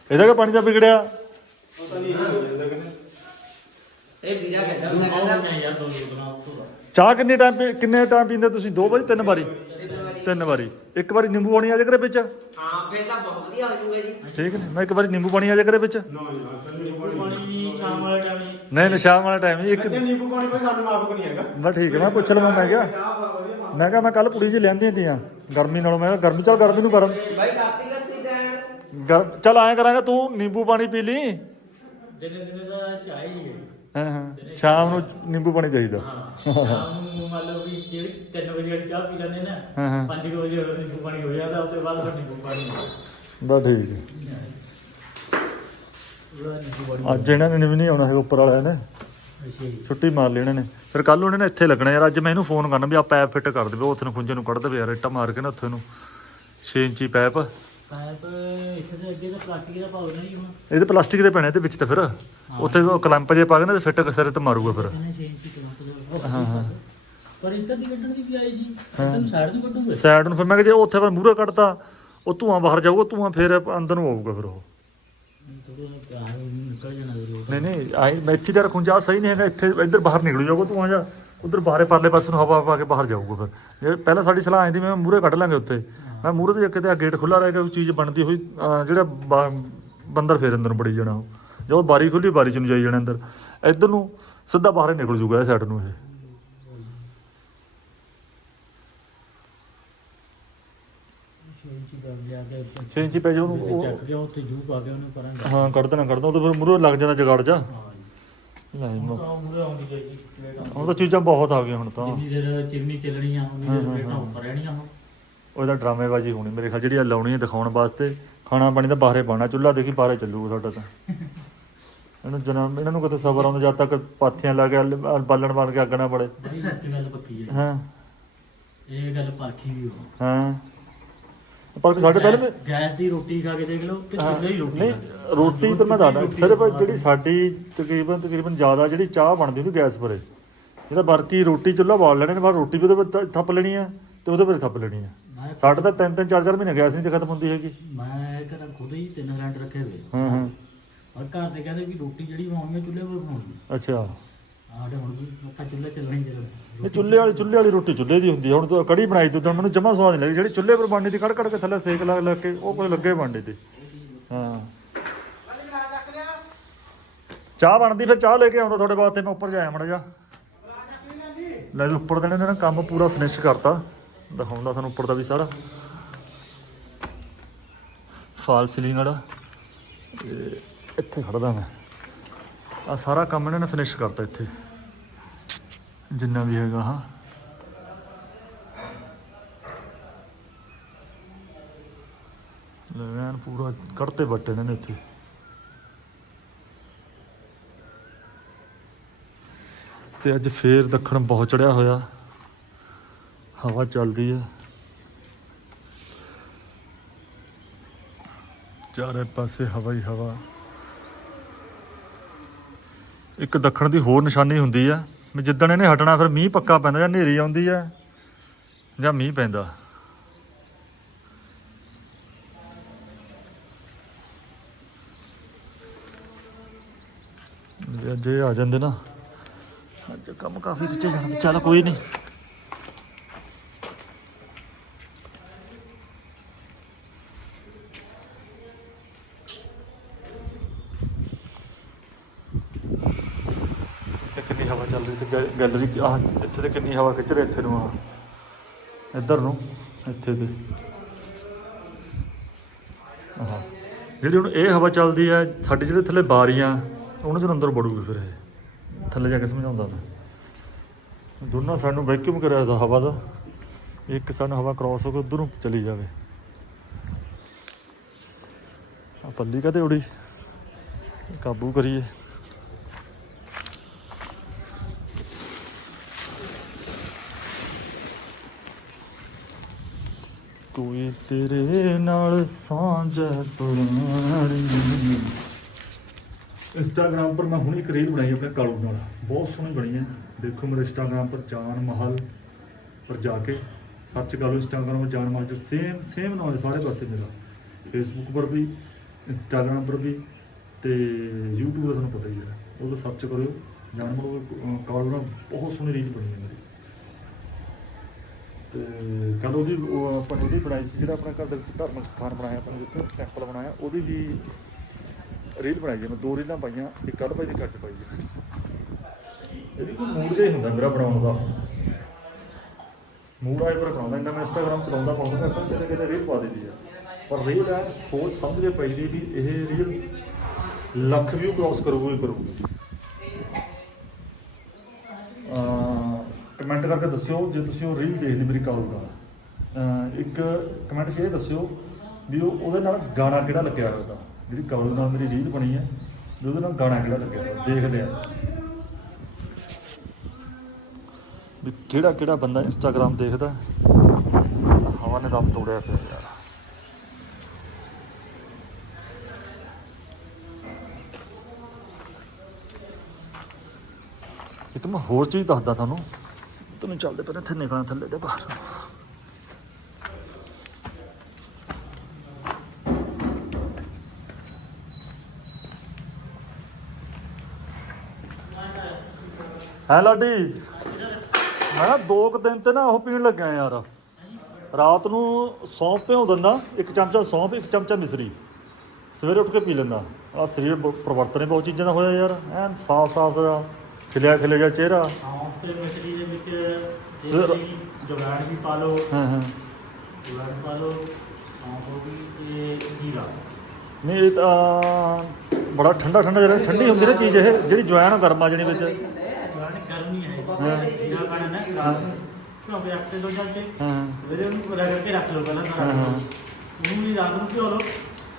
ਇਹਦਾ ਕਿ ਪਾਣੀ ਦਾ ਵਿਗੜਿਆ? ਨਹੀਂ ਇਹ ਚਾਹ ਕਿੰਨੇ ਟਾਈਮ ਕਿੰਨੇ ਟਾਈਮ ਪੀਂਦੇ ਤੁਸੀਂ? ਦੋ ਵਾਰੀ ਤਿੰਨ ਵਾਰੀ? ਤਿੰਨ ਵਾਰੀ। ਇੱਕ ਵਾਰੀ ਨਿੰਬੂ ਪਾਣੀ ਆ ਜਾ ਕਰੇ ਵਿੱਚ? ਹਾਂ ਫਿਰ ਤਾਂ ਬਹੁਤ ਵਧੀਆ ਹੋ ਜਾਊਗਾ ਜੀ। ਠੀਕ ਨੇ ਮੈਂ ਇੱਕ ਵਾਰੀ ਨਿੰਬੂ ਪਾਣੀ ਆ ਜਾ ਕਰੇ ਵਿੱਚ? ਨਾ ਚੱਲ ਨਿੰਬੂ ਪਾਣੀ ਸ਼ਾਮ ਵਾਲੇ ਟਾਈਮ ਜੀ। ਨਹੀਂ ਨਹੀਂ ਸ਼ਾਮ ਵਾਲਾ ਟਾਈਮ ਇੱਕ ਨਿੰਬੂ ਪਾਣੀ ਭਾਈ ਸਾਨੂੰ ਮਾਫ ਨਹੀਂ ਹੈਗਾ। ਬਸ ਠੀਕ ਹੈ ਮੈਂ ਪੁੱਛ ਲਵਾਂ ਮੈਂ ਕਿਹਾ ਮੈਂ ਕਿਹਾ ਮੈਂ ਕੱਲ ਪੁੜੀ ਜੀ ਲੈਂਦੀਆਂ ਤੀਆਂ ਗਰਮੀ ਨਾਲੋਂ ਮੈਂ ਕਿਹਾ ਗਰਮੀ ਚੱਲ ਗਰਮੀ ਨੂੰ ਗਰਮ। ਬਾਈ ਕਾਪੀ ਲੱਸੀ ਦੇਣ ਚੱਲ ਐਂ ਕਰਾਂਗਾ ਤੂੰ ਨਿੰਬੂ ਪਾਣੀ ਪੀ ਲਈ ਦਿਨੇ ਦਿਨੇ ਦਾ ਚਾਹੀ ਹੈ ਹਾਂ। ਸ਼ਾਮ ਨੂੰ ਨਿੰਬੂ ਪਾਣੀ ਚਾਹੀਦਾ। ਸ਼ਾਮ ਨੂੰ ਮੰਨ ਲਓ ਵੀ ਜਿਹੜੀ 3 ਵਜੇ ਵਾਲੀ ਚਾਹ ਪੀ ਲੈਂਦੇ ਨਾ ਹਾਂ ਹਾਂ। 5 ਵਜੇ ਹੋਰ ਨਿੰਬੂ ਪਾਣੀ ਹੋ ਜਾਂਦਾ ਉਸ ਤੋਂ ਬਾਅਦ ਫਿਰ ਨਿੰਬੂ ਪਾਣੀ ਬਸ ਠੀਕ ਹੈ। ਪੂਰਾ ਨਿੰਬੂ ਪਾਣੀ ਅੱਜ ਇਹਨਾਂ ਨੇ ਵੀ ਨਹੀਂ ਆਉਣਾ ਹੈਗਾ ਉੱਪਰ ਵਾਲਿਆਂ ਨੇ। ਅੱਛਾ ਜੀ। ਛੁੱਟੀ ਮਾਰ ਲਈ ਇਹਨਾਂ ਨੇ। ਫਿਰ ਕੱਲ ਨੂੰ ਇਹਨਾਂ ਨੇ ਇੱਥੇ ਲੱਗਣਾ ਯਾਰ ਅੱਜ ਮੈਂ ਇਹਨੂੰ ਫੋਨ ਕਰਨਾ ਵੀ ਆ ਪੈਪ ਫਿੱਟ ਕਰ ਦੇਵੇ ਉੱਥੇ ਨੂੰ ਖੁੰਝੇ ਨੂੰ ਕੱਢ ਦੇਵੇ ਯਾਰ ਇੱਟਾ ਮਾਰ ਕੇ ਨਾ ਉੱਥੇ ਨੂੰ। 6 ਇੰਚੀ ਪੈਪ। ਪਾਇਪ ਇੱਥੇ ਦੇ ਅੱਗੇ ਤਾਂ ਪਲਾਸਟਿਕ ਦਾ ਪਾਉ ਨਹੀਂ ਹੁਣ। ਇਹਦੇ ਪਲਾਸਟਿਕ ਦੇ ਪੈਣੇ ਤੇ ਵਿੱਚ ਤੇ ਫਿਰ। ਉੱਥੇ ਉਹ ਕਲੰਪ ਜੇ ਪਾ ਕੇ ਨਾ ਤੇ ਫਿੱਟ ਸਿਰੇ ਤੇ ਮਾਰੂਗਾ ਫਿਰ। ਇਹਨੇ ਛੇ ਇੰਚੀ ਕਲਾਸ ਹਾਂ ਹਾਂ। ਪਰ ਇੱਧਰ ਦੀ ਕੱਢਣ ਦੀ ਵੀ ਆਈ ਜੀ। ਇੱਧਰ ਨੂੰ ਸਾਈਡ ਨੂੰ ਕੱਢੂਗੇ? ਸਾਈਡ ਨੂੰ ਫਿਰ ਮੈਂ ਕਿਹਾ ਜੇ ਉੱਥੇ ਫਿਰ ਮੂਹਰੇ ਕੱਢਤਾ ਉਹ ਧੂਆਂ ਬਾਹਰ ਜਾਊਗਾ ਧੂਆਂ ਫਿਰ ਅੰਦਰ ਨੂੰ ਆਊਗਾ ਫਿਰ ਉਹ। ਨਹੀਂ ਨਹੀਂ ਆਈ ਮੈਂ ਇੱਥੇ ਦਾ ਰੱਖੂੰ ਜਾ ਸਹੀ ਨਹੀਂ ਹੈਗਾ ਇੱਥੇ ਇੱਧਰ ਬਾਹਰ ਨਿਕਲ ਜਾਊਗਾ ਧੂਆਂ ਜਾ ਉਧਰ ਬਾਹਰੇ ਪਰਲੇ ਪਾਸੇ ਨੂੰ ਹਵਾ ਪਾ ਕੇ ਬਾਹਰ ਜਾਊਗਾ ਫਿਰ। ਪਹਿਲਾਂ ਸਾਡੀ ਸਲਾਹ ਆਈ ਸੀ ਮੈਂ ਮੂਹਰੇ ਕੱਢ ਲਾਂਗੇ ਉੱਥੇ। ਮੈਂ ਮੂਹਰੇ ਤੇ ਕਿਤੇ ਗੇਟ ਖੁੱਲਾ ਰਹੇਗਾ ਕੋਈ ਚੀਜ਼ ਬਣਦੀ ਹੋਈ ਅਹ ਜਿਹੜਾ ਬਾ- ਬੰਦਰ ਫੇਰ ਅੰਦਰ ਨੂੰ ਬੜੀ ਜਾਣਾ ਉਹ। ਜਦੋਂ ਬਾਰੀ ਖੁੱਲੀ ਬਾਰੀ ਚ ਨੂੰ ਜਾਈ ਜਾਣਾ ਅੰਦਰ। ਇੱਧਰ ਨੂੰ ਸਿੱਧਾ ਬਾਹਰ ਹੀ ਨਿਕਲ ਜਾਊਗਾ ਇਹ ਸਾਈਡ ਨੂੰ ਇਹ। ਇੰਚੀ ਦਾ ਲਿਆ ਕੇ 6 ਇੰਚੀ ਪੈ ਜਾ ਉਹਨੂੰ ਉਹ- ਚੱਕ ਗਿਆ ਉੱਥੇ ਜੂ ਪਾ ਕੇ ਉਹਨੂੰ ਕਰਾਂਗੇ। ਹਾਂ ਕੱਢ ਦੇਣਾ ਕੱਢ ਦੇਣਾ ਉਹ ਤਾਂ ਫਿਰ ਮੂਹਰੇ ਲੱਗ ਜਾਂਦਾ ਜਗਾੜ ਜਾ। ਹਾਂ ਜੀ। ਮ- ਤਾਂ ਮੂਰੇ ਆਉਂਦੀ ਹੈ ਜੀ ਪਲੇਟ। ਹੁਣ ਤਾਂ ਚੀਜ਼ਾਂ ਬਹੁਤ ਆ ਗਈਆਂ ਹੁਣ ਤਾਂ। ਜਿੰਨੀ ਦੇਰ ਚਿਮਨੀ ਚੱਲਣੀਆਂ ਉਨੀ ਦੇਰ ਪਲੇਟਾਂ ਉੱਪਰ ਰਹਿਣੀਆਂ ਹੁਣ। ਉਹਦਾ ਡਰਾਮੇਬਾਜ਼ੀ ਹੋਣੀ ਮੇਰੇ ਖਿਆਲ ਜਿਹੜੀ ਆ ਲਾਉਣੀ ਹੈ ਦਿਖਾਉਣ ਵਾਸਤੇ। ਖਾਣਾ ਪਾਣੀ ਤਾਂ ਬਾਹਰੇ ਪਾਣਾ ਚੁੱਲ੍ਹਾ ਦੇਖੀ ਬਾਹਰੇ ਚੱਲੂਗਾ ਸਾਡਾ ਤਾਂ। ਇਹਨੂੰ ਜਨਮ ਇਹਨਾਂ ਨੂੰ ਕਿਤੇ ਸਬਰ ਆਉਂਦਾ ਜਦ ਤੱਕ ਪਾਥੀਆਂ ਲਾ ਕੇ ਅੱਲ- ਬਾਲਣ ਬਣ ਕੇ ਅੱਗ ਨਾ ਬੜੇ। ਬੜੀ ਇੱਕ ਗੱਲ ਪੱਕੀ ਹੈ ਹਾਂ। ਇਹ ਗੱਲ ਪਾਖੀ ਵੀ ਹੋ ਹਾਂ। ਪਰ ਸਾਡੇ ਪਹਿਲੇ ਵੀ ਗੈਸ ਦੀ ਰੋਟੀ ਖਾ ਕੇ ਦੇਖ ਲਓ ਤੇ ਹਾਂ, ਚੁੱਲ੍ਹੇ ਦੀ ਰੋਟੀ ਨਹੀਂ ਖਾ ਕੇ। ਰੋਟੀ ਤਾਂ ਮੈਂ ਦੱਸਦਾ ਸਿਰਫ ਜਿਹੜੀ ਸਾਡੀ ਤਕਰੀਬਨ ਤਕਰੀਬਨ ਜ਼ਿਆਦਾ ਜਿਹੜੀ ਚਾਹ ਬਣਦੀ ਹੁੰਦੀ ਗੈਸ ਪਰੇ ਜਿਹੜਾ ਬਾਕੀ ਰੋਟੀ ਚੁੱਲ੍ਹਾ ਬਾਲ ਲੈਣੇ ਨੇ ਬਾਅਦ ਰੋਟੀ ਵੀ ਉਹਦੇ ਪਰ ਥੱਪ ਲੈਣੀ ਆ ਤੇ ਉਹਦੇ ਪਰ ਥੱਪ ਲੈਣੀ ਆ। ਮੈਂ ਸਾਡੇ ਤਾਂ ਤਿੰਨ ਤਿੰਨ ਚਾਰ ਚਾਰ ਮਹੀਨੇ ਗੈਸ ਨਹੀਂ ਤੇ ਖਤਮ ਹੁੰਦੀ ਹੈਗੀ। ਮੈਂ ਘਰ ਖੁਦ ਹੀ ਤਿੰਨ ਸਿਲੰਡਰ ਰੱਖੇ ਹੋਏ। ਹਾਂ ਹਾਂ। ਔਰ ਘਰ ਦੇ ਕਹਿੰਦੇ ਵੀ ਰੋਟੀ ਜਿਹੜੀ ਬਣਾਉਣੀ ਹੈ ਚੁੱਲ੍ਹੇ 'ਤੇ ਬਣਾਉਣੀ। ਹੈ। ਅੱਛਾ ਸਾਡੇ ਹੁਣ ਵੀ ਆਪਾਂ ਚੁੱਲ੍ਹੇ ਚੱਲਣਾ ਚੱਲਣਾ ਇਹ ਚੁੱਲ੍ਹੇ ਵਾਲੀ ਚੁੱਲ੍ਹੇ ਵਾਲੀ ਰੋਟੀ ਚੁੱਲ੍ਹੇ ਦੀ ਹੁੰਦੀ ਹੈ ਹੁਣ ਤਾਂ ਕੜੀ ਬਣਾਈ ਤੂੰ ਤਾਂ ਮੈਨੂੰ ਜਮਾ ਸਵਾਦ ਨਹੀਂ ਲੱਗੀ ਜਿਹੜੀ ਚੁੱਲ੍ਹੇ ਪਰ ਬਣਨੀ ਦੀ ਕੜ ਕੜ ਕੇ ਥੱਲੇ ਸੇਕ ਲਾ ਲਾ ਕੇ ਉਹ ਕੋਈ ਲੱਗੇ ਬਣਨੀ ਤੇ। ਹਾਂ। ਚਾਹ ਬਣਦੀ ਫਿਰ ਚਾਹ ਲੈ ਕੇ ਆਉਂਦਾ ਤੁਹਾਡੇ ਵਾਸਤੇ ਮੈਂ ਉੱਪਰ ਜਾਇਆ ਮੜਾ ਜਾ ਲੈ ਜੀ ਉੱਪਰ ਦੇ ਨੇ ਨਾ ਕੰਮ ਪੂਰਾ ਫਿਨਿਸ਼ ਕਰਤਾ। ਦਿਖਾਉਂਦਾ ਤੁਹਾਨੂੰ ਉੱਪਰ ਦਾ ਵੀ ਸਾਰਾ। ਫਾਲ ਸੀਲਿੰਗ ਵਾਲਾ। ਇੱਥੇ ਖੜਦਾ ਮੈਂ। ਆ ਸਾਰਾ ਕੰਮ ਇਹਨਾਂ ਨੇ ਫਿਨਿਸ਼ ਕਰਤਾ ਇੱਥੇ। ਜਿੰਨਾ ਵੀ ਹੈਗਾ, ਹਾਂ। ਲੈਣ ਪੂਰਾ ਕੱਢਤੇ ਬੱਟੇ ਨੇ ਇੱਥੇ। ਤੇ ਅੱਜ ਫੇਰ ਦੱਖਣ ਬਹੁਤ ਚੜਿਆ ਹੋਇਆ। ਹਵਾ ਚੱਲਦੀ ਹੈ ਚਾਰੇ ਪਾਸੇ ਹਵਾ ਹੀ ਹਵਾ। ਇੱਕ ਦੱਖਣ ਦੀ ਹੋਰ ਨਿਸ਼ਾਨੀ ਹੁੰਦੀ ਆ। ਵੀ ਜਿੱਦਣ ਇਹਨੇ ਹਟਣਾ, ਫਿਰ ਮੀਂਹ ਪੱਕਾ ਪੈਂਦਾ ਜਾਂ ਹਨੇਰੀ ਆਉਂਦੀ ਆ ਜਾਂ ਮੀਂਹ ਪੈਂਦਾ। ਜੇ ਆ ਜਾਂਦੇ ਨਾ, ਅੱਜ ਕੰਮ ਕਾਫੀ ਖਿੱਚੇ ਜਾਣਾ ਚੱਲ ਕੋਈ ਨਹੀਂ ਤੇ ਕਿੰਨੀ ਹਵਾ ਚੱਲ ਰਹੀ ਤੇ ਗੈ- ਗੈਲਰੀ ਆਹ ਇੱਥੇ ਤੇ ਕਿੰਨੀ ਹਵਾ ਖਿੱਚ ਰਹੀ ਇੱਥੇ ਨੂੰ ਆ ਇੱਧਰ ਨੂੰ, ਇੱਥੇ ਤੇ। ਆਹ। ਜਿਹੜੀ ਹੁਣ ਇਹ ਹਵਾ ਚੱਲਦੀ ਆ, ਸਾਡੇ ਜਿਹੜੇ ਥੱਲੇ ਬਾਰੀਆਂ, ਉਹਨਾਂ ਦੇ ਅੰਦਰ ਵੜੂਗੀ ਫਿਰ ਇਹ। ਥੱਲੇ ਜਾ ਕੇ ਸਮਝਾਉਂਦਾ ਮੈਂ। ਦੋਨਾਂ ਸਾਈਡ ਨੂੰ ਵੈਕਿਊਮ ਕਰਿਆ ਦਾ ਹਵਾ ਦਾ। ਇੱਕ ਸਾਈਡ ਹਵਾ ਕ੍ਰਾਸ ਹੋ ਕੇ ਉਧਰ ਨੂੰ ਚਲੀ ਜਾਵੇ। ਆ ਪੱਲੀ ਕਦੇ ਉੜੀ? ਕਾਬੂ ਕਰੀਏ। ਕੋਈ ਤੇਰੇ ਨਾਲ ਸਾਂਝ ਪੁਰਾਣੀ। ਇੰਸਟਾਗ੍ਰਾਮ ਪਰ ਮੈਂ ਹੁਣੇ ਇੱਕ ਰੀਲ ਬਣਾਈ ਆਪਣੇ ਕਾਲੂ ਨਾਲ। ਬਹੁਤ ਸੋਹਣੀ ਬਣੀ ਹੈ। ਦੇਖੋ ਮੇਰੇ ਇੰਸਟਾਗ੍ਰਾਮ ਪਰ ਜਾਨ ਮਹਲ ਪਰ ਜਾ ਕੇ। ਸਰਚ ਕਰ ਲਓ ਇੰਸਟਾਗ੍ਰਾਮ ਪਰ ਜਾਨ ਮਹਲ ਜੋ ਸੇਮ ਸੇਮ ਨਾਮ ਹੈ ਸਾਰੇ ਪਾਸੇ ਮੇਰਾ। ਫੇਸਬੁੱਕ ਪਰ ਵੀ ਇੰਸਟਾਗ੍ਰਾਮ ਪਰ ਵੀ ਤੇ YouTube ਦਾ ਤੁਹਾਨੂੰ ਪਤਾ ਹੀ ਹੈ। ਉਹਦਾ ਸਰਚ ਕਰਿਓ। ਜਾਨ ਮਹਲ ਕਾਲੂ ਨਾਲ ਬਹੁਤ ਸੋਹਣੀ ਰੀਲ ਬਣੀ ਹੈ। ਮੇਰੀ ਤੇ ਕੱਲ ਉਹਦੀ, ਉਹ ਆਪਾਂ ਨੇ ਉਹਦੀ ਬਣਾਈ ਸੀ, ਜਿਹੜਾ ਆਪਣਾ ਘਰ ਦੇ ਵਿੱਚ ਧਾਰਮਿਕ ਸਥਾਨ ਬਣਾਇਆ, ਆਪਾਂ ਜਿੱਥੇ ਟੈਂਪਲ ਬਣਾਇਆ, ਉਹਦੀ ਵੀ ਰੀਲ ਬਣਾਈ ਹੈ। ਮੈਂ ਦੋ ਰੀਲਾਂ ਪਾਈਆਂ, ਇੱਕ ਕੱਲ ਪਾਈ ਦੀ ਕੱਟ ਪਾਈ ਹੈ। ਇਹਦੀ ਕੋਈ ਮੂਡ ਜਿਹਾ ਹੁੰਦਾ ਮੇਰਾ ਬਣਾਉਣ ਦਾ। ਮੂਡ ਆਏ ਪਰ ਬਣਾਉਂਦਾ, ਇੰਨਾ ਮੈਂ ਇੰਸਟਾਗ੍ਰਾਮ ਚਲਾਉਂਦਾ ਪਾਉਂਦਾ ਕਰਦਾ ਕਿਤੇ ਕਿਤੇ ਰੀਲ ਪਾ ਦਿੱਤੀ ਆ। ਪਰ ਰੀਲ ਹੈ ਸੋਚ ਸਮਝ ਕੇ ਪਈ ਵੀ ਇਹ ਰੀਲ ਲੱਖ ਵਿਊ ਕ੍ਰਾਸ ਕਰੂਗੀ ਹੀ ਕਰੂਗੀ ਕਮੈਂਟ ਕਰਕੇ ਦੱਸਿਓ, ਜੇ ਤੁਸੀਂ ਉਹ ਰੀਲ ਦੇਖਦੇ, ਮੇਰੀ ਕਾਲ ਦਾ। ਇੱਕ ਕਮੈਂਟ 'ਚ ਇਹ ਦੱਸਿਓ ਵੀ ਉਹ ਉਹਦੇ ਨਾਲ ਗਾਣਾ ਕਿਹੜਾ ਲੱਗਿਆ ਹੋਇਆ ਉਹਦਾ? ਜਿਹੜੀ ਕਾਲ ਨਾਲ ਮੇਰੀ ਰੀਲ ਬਣੀ ਹੈ ਉਹਦੇ ਨਾਲ ਗਾਣਾ ਕਿਹੜਾ ਲੱਗਿਆ ਹੋਇਆ? ਦੇਖਦੇ ਆ ਵੀ ਕਿਹੜਾ ਕਿਹੜਾ ਬੰਦਾ ਇੰਸਟਾਗ੍ਰam ਦੇਖਦਾ? ਹਵਾ ਨੇ ਦਮ ਤੋੜਿਆ ਪਿਆ ਯਾਰ। ਇੱਕ ਮੈਂ ਹੋਰ ਚੀਜ਼ ਦੱਸਦਾ ਤੁਹਾਨੂੰ। ਤੈਨੂੰ ਚੱਲਦੇ ਪਹਿਲਾਂ ਥੱਲੇ ਨਿਕਲਣਾ ਥੱਲੇ ਦੇ ਬਾਹਰ। ਹੈ ਲਾਡੀ? ਮੈਂ ਦੋ ਕੁ ਦਿਨ ਤੇ ਨਾ ਉਹ ਪੀਣ ਲੱਗਾ ਯਾਰ। ਰਾਤ ਨੂੰ ਸੌਂਫ ਭਿਉਂ ਦਿੰਦਾ, ਇੱਕ ਚਮਚਾ ਸੌਂਫ, ਇੱਕ ਚਮਚਾ ਮਿਸਰੀ। ਸਵੇਰੇ ਉੱਠ ਕੇ ਪੀ ਲੈਂਦਾ। ਆ ਸਰੀਰ ਪਰਿਵਰਤਨ ਹੀ ਬਹੁਤ ਚੀਜ਼ਾਂ ਦਾ ਹੋਇਆ ਯਾਰ। ਐਨ ਸਾਫ਼ ਸਾਫ਼ ਦਾ ਖਿਲਿਆ ਖਿਲਿਆ ਜਿਹਾ ਚਿਹਰਾ। ਸੌਂਫ ਤੇ ਮਿਸਰੀ ਸਰ- ਦੇਸੀ ਜੁਗਾੜ ਵੀ ਪਾ ਲਓ ਹਾਂ ਹਾਂ। ਜੁਗਾੜ ਪਾ ਲਓ ਸੌਂਫ ਹੋ ਗਈ ਤੇ ਜੀਰਾ। ਨਹੀਂ ਇਹ ਤਾਂ ਬੜਾ ਠੰਡਾ ਠੰਡਾ ਜਿਹੜਾ ਠੰਡੀ ਹੁੰਦੀ ਨਾ ਚੀਜ਼ ਇਹ ਜਿਹੜੀ ਜਵੈਣ ਗਰਮ ਆ ਜਣੀ ਵਿੱਚ। ਜੁਗਾੜ ਗਰਮ ਨਹੀਂ ਹਾਂ। ਹੈ। ਜੀਰਾ ਪਾਣਾ ਨਾ ਗਰਮ। ਕਿਉਂ ਵੀ ਰੱਖਦੇ ਦੋ ਜਾਂਦੇ ਹਾਂ। ਸਵੇਰੇ ਉਹਨੂੰ ਰਗੜ ਕੇ ਰੱਖ ਲਓ ਪਹਿਲਾਂ ਹਾਂ, ਹਾਂ। ਉਹਨੂੰ ਵੀ ਰਾਤ ਨੂੰ ਲਓ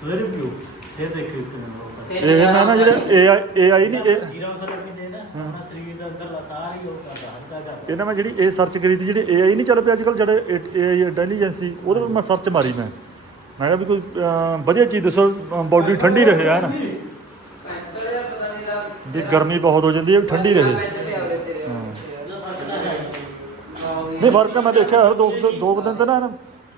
ਸਵੇਰੇ ਪੀਓ ਫਿਰ ਦੇਖਿਓ ਕਿਵੇਂ ਹੋਊਗਾ ਇਹ ਮੈਂ ਨਾ ਜਿਹੜੇ ਏਆਈ ਏਆਈ ਨਹੀਂ ਇਹ ਜੀਰਾ ਮਸਾਲਾ ਵੀ ਦੇ ਨਾ ਆਪਣਾ ਸਰੀਰ ਦਾ ਅੰਦਰਲਾ ਸਾਰਾ ਹੀ ਉਹ ਕਰਦਾ। ਹਲਕਾ ਇਹ ਨਾ ਮੈਂ ਜਿਹੜੀ ਇਹ ਸਰਚ ਕਰੀ ਤੀ ਜਿਹੜੀ ਏਆਈ ਨਹੀਂ ਚੱਲ ਪਿਆ ਅੱਜ ਕੱਲ ਜਿਹੜੇ ਏਆਈ ਇੰਟੈਲੀਜੈਂਸੀ ਉਹਦੇ ਵਿੱਚ ਮੈਂ ਸਰਚ ਮਾਰੀ ਮੈਂ ਮੈਂ ਕਿਹਾ ਵੀ ਕੋਈ ਅਹ, ਵਧੀਆ ਚੀਜ਼ ਦੱਸੋ ਬਾਡੀ ਠੰਡੀ ਰਹੇ ਹੈ ਨਾ ਵੀ ਗਰਮੀ ਬਹੁਤ ਹੋ ਜਾਂਦੀ ਹੈ ਵੀ ਠੰਡੀ ਰਹੇ ਹਾਂ। ਨਹੀਂ। ਫ਼ਰਕ ਤਾਂ ਮੈਂ ਦੇਖਿਆ ਹੋਇਆ, ਦੋ ਕੁ- ਦੋ ਕੁ ਦਿਨ ਤੇ ਨਾ ਐਨ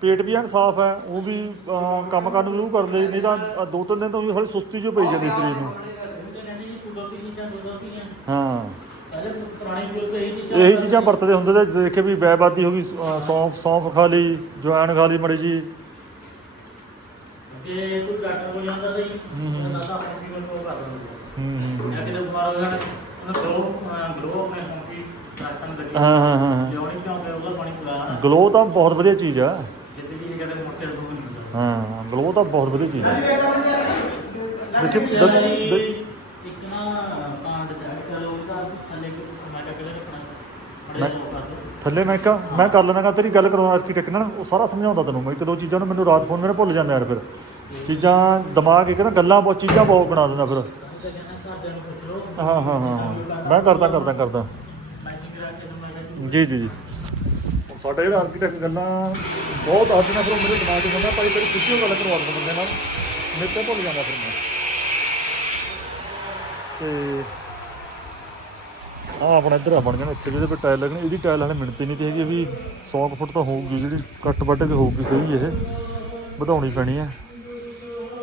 ਪੇਟ ਵੀ ਐਨ ਸਾਫ਼ ਹੈ ਉਹ ਵੀ ਅਹ, ਕੰਮ ਕਰਨ ਨੂੰ ਸ਼ੁਰੂ ਕਰ ਲਈ ਨਹੀਂ ਤਾਂ ਆਹ ਦੋ ਤਿੰਨ ਦਿਨ ਤੋਂ ਵੀ ਹਲੇ ਸੁਸਤੀ ਜਿਹੀ ਪਈ ਜਾਂਦੀ ਸਰੀਰ ਨੂੰ ਹਾਂ ਇਹ ਚੀਜ਼ਾਂ ਵਰਤਦੇ ਹੁੰਦੇ ਤੇ ਦੇਖੇ ਵੀ ਬੈਬਾਦੀ ਹੋ ਗਈ ਸੌਂਫ ਸੌਂਫ ਖਾ ਲਈ ਜਵੈਣ ਖਾ ਲਈ ਮੜੀ ਜੀ ਕਿ ਕੋਈ ਡਾਕਟਰ ਕੋਲ ਜਾਂਦਾ ਸੀ ਉਹਦਾ ਦਾਦਾ ਆਪਣੀ ਕੰਟਰੋਲ ਕਰ ਦਿੰਦਾ ਹੂੰ ਹੂੰ ਜਾਂ ਕਿਤੇ ਬਿਮਾਰ ਹੋ ਉਹਨੇ ਗਲੋ ਗਲੋ ਆਪਣੇ ਹੁਣ ਕੀ ਡਾਕਟਰ ਨੂੰ ਗੱਡੀ ਹਾਂ ਹਾਂ ਹਾਂ ਲਿਆਉਣੀ ਕਿਉਂ ਕਿ ਉਹਦਾ ਪਾਣੀ ਪਿਲਾਣਾ ਗਲੋ ਤਾਂ ਬਹੁਤ ਵਧੀਆ ਚੀਜ਼ ਆ। ਜਿੱਦ ਵੀ ਕਹਿੰਦੇ ਮੁੱਕੇ ਰਸੂਖ ਨਹੀਂ ਹੁੰਦਾ। ਹਾਂ ਗਲੋ ਤਾਂ ਬਹੁਤ ਵਧੀਆ ਚੀਜ਼ ਹੈ ਦੇਖੀ ਦ- ਦ- ਇੱਕ ਨਾ ਪਾਂਡ ਚਲ ਉਹਦਾ ਥੱਲੇ ਮੈਂ ਕਿਹਾ ਕਿਹੜੇ ਰੱਖਣਾ ਮੈਂ- ਥੱਲੇ ਮੈਂ ਕਿਹਾ, ਮੈਂ ਕਰ ਲੈਂਦਾ ਗਾ, ਤੇਰੀ ਗੱਲ ਕਰਵਾ ਆਰਕੀਟੈਕਟ ਨਾਲ, ਉਹ ਸਾਰਾ ਸਮਝਾਉਂਦਾ ਤੈਨੂੰ। ਮੈਂ ਇੱਕ ਦੋ ਚੀਜ਼ਾਂ ਨੂੰ ਮੈਨੂੰ ਰਾਤ ਫੋਨ ਮੇਰੇ ਭੁੱਲ ਜਾਂਦਾ ਯਾਰ ਫਿਰ। ਚੀਜ਼ਾਂ ਦਿਮਾਗ ਇੱਕ ਨਾ ਗੱਲਾਂ ਬਹੁਤ, ਚੀਜ਼ਾਂ ਬਹੁਤ ਬਣਾ ਦਿੰਦਾ ਫਿਰ। ਹਾਂ ਹਾਂ ਹਾਂ ਹਾਂ। ਮੈਂ ਕਰਦਾ ਕਰਦਾ ਕਰਦਾ। ਜੀ ਜੀ ਜੀ। ਸਾਡਾ ਜਿਹੜਾ ਆਰਕੀਟੈਕਟ ਗੱਲਾਂ ਬਹੁਤ ਆਦਿ ਨਾਲ ਫਿਰ ਮੇਰੇ ਦਿਮਾਗ 'ਚ ਹੁੰਦਾ, ਭਾਈ ਤੇਰੀ ਖੁਸ਼ੀ ਗੱਲ ਕਰਵਾ ਦਿੰਦਾ ਬੰਦੇ ਨਾਲ। ਮੇਰੇ ਤੇ ਭੁੱਲ ਜਾਂਦਾ ਫਿਰ ਮੈਂ। ਤੇ ਆ ਆਪਣਾ ਇੱਧਰ ਆ ਬਣ ਜਾਣਾ ਇੱਥੇ ਵੀ ਇਹਦੇ ਪਰ ਟਾਇਲ ਲੱਗਣੀ, ਇਹਦੀ ਟਾਇਲ ਹਲੇ ਮਿਣਤੀ ਨਹੀਂ ਤੇ ਹੈਗੀ ਵੀ 100 ਫੁੱਟ ਤਾਂ ਹੋਊਗੀ, ਜਿਹੜੀ ਕੱਟ ਵੱਟ ਕੇ ਹੋਊਗੀ ਸਹੀ ਇਹ, ਵਧਾਉਣੀ ਪੈਣੀ ਹੈ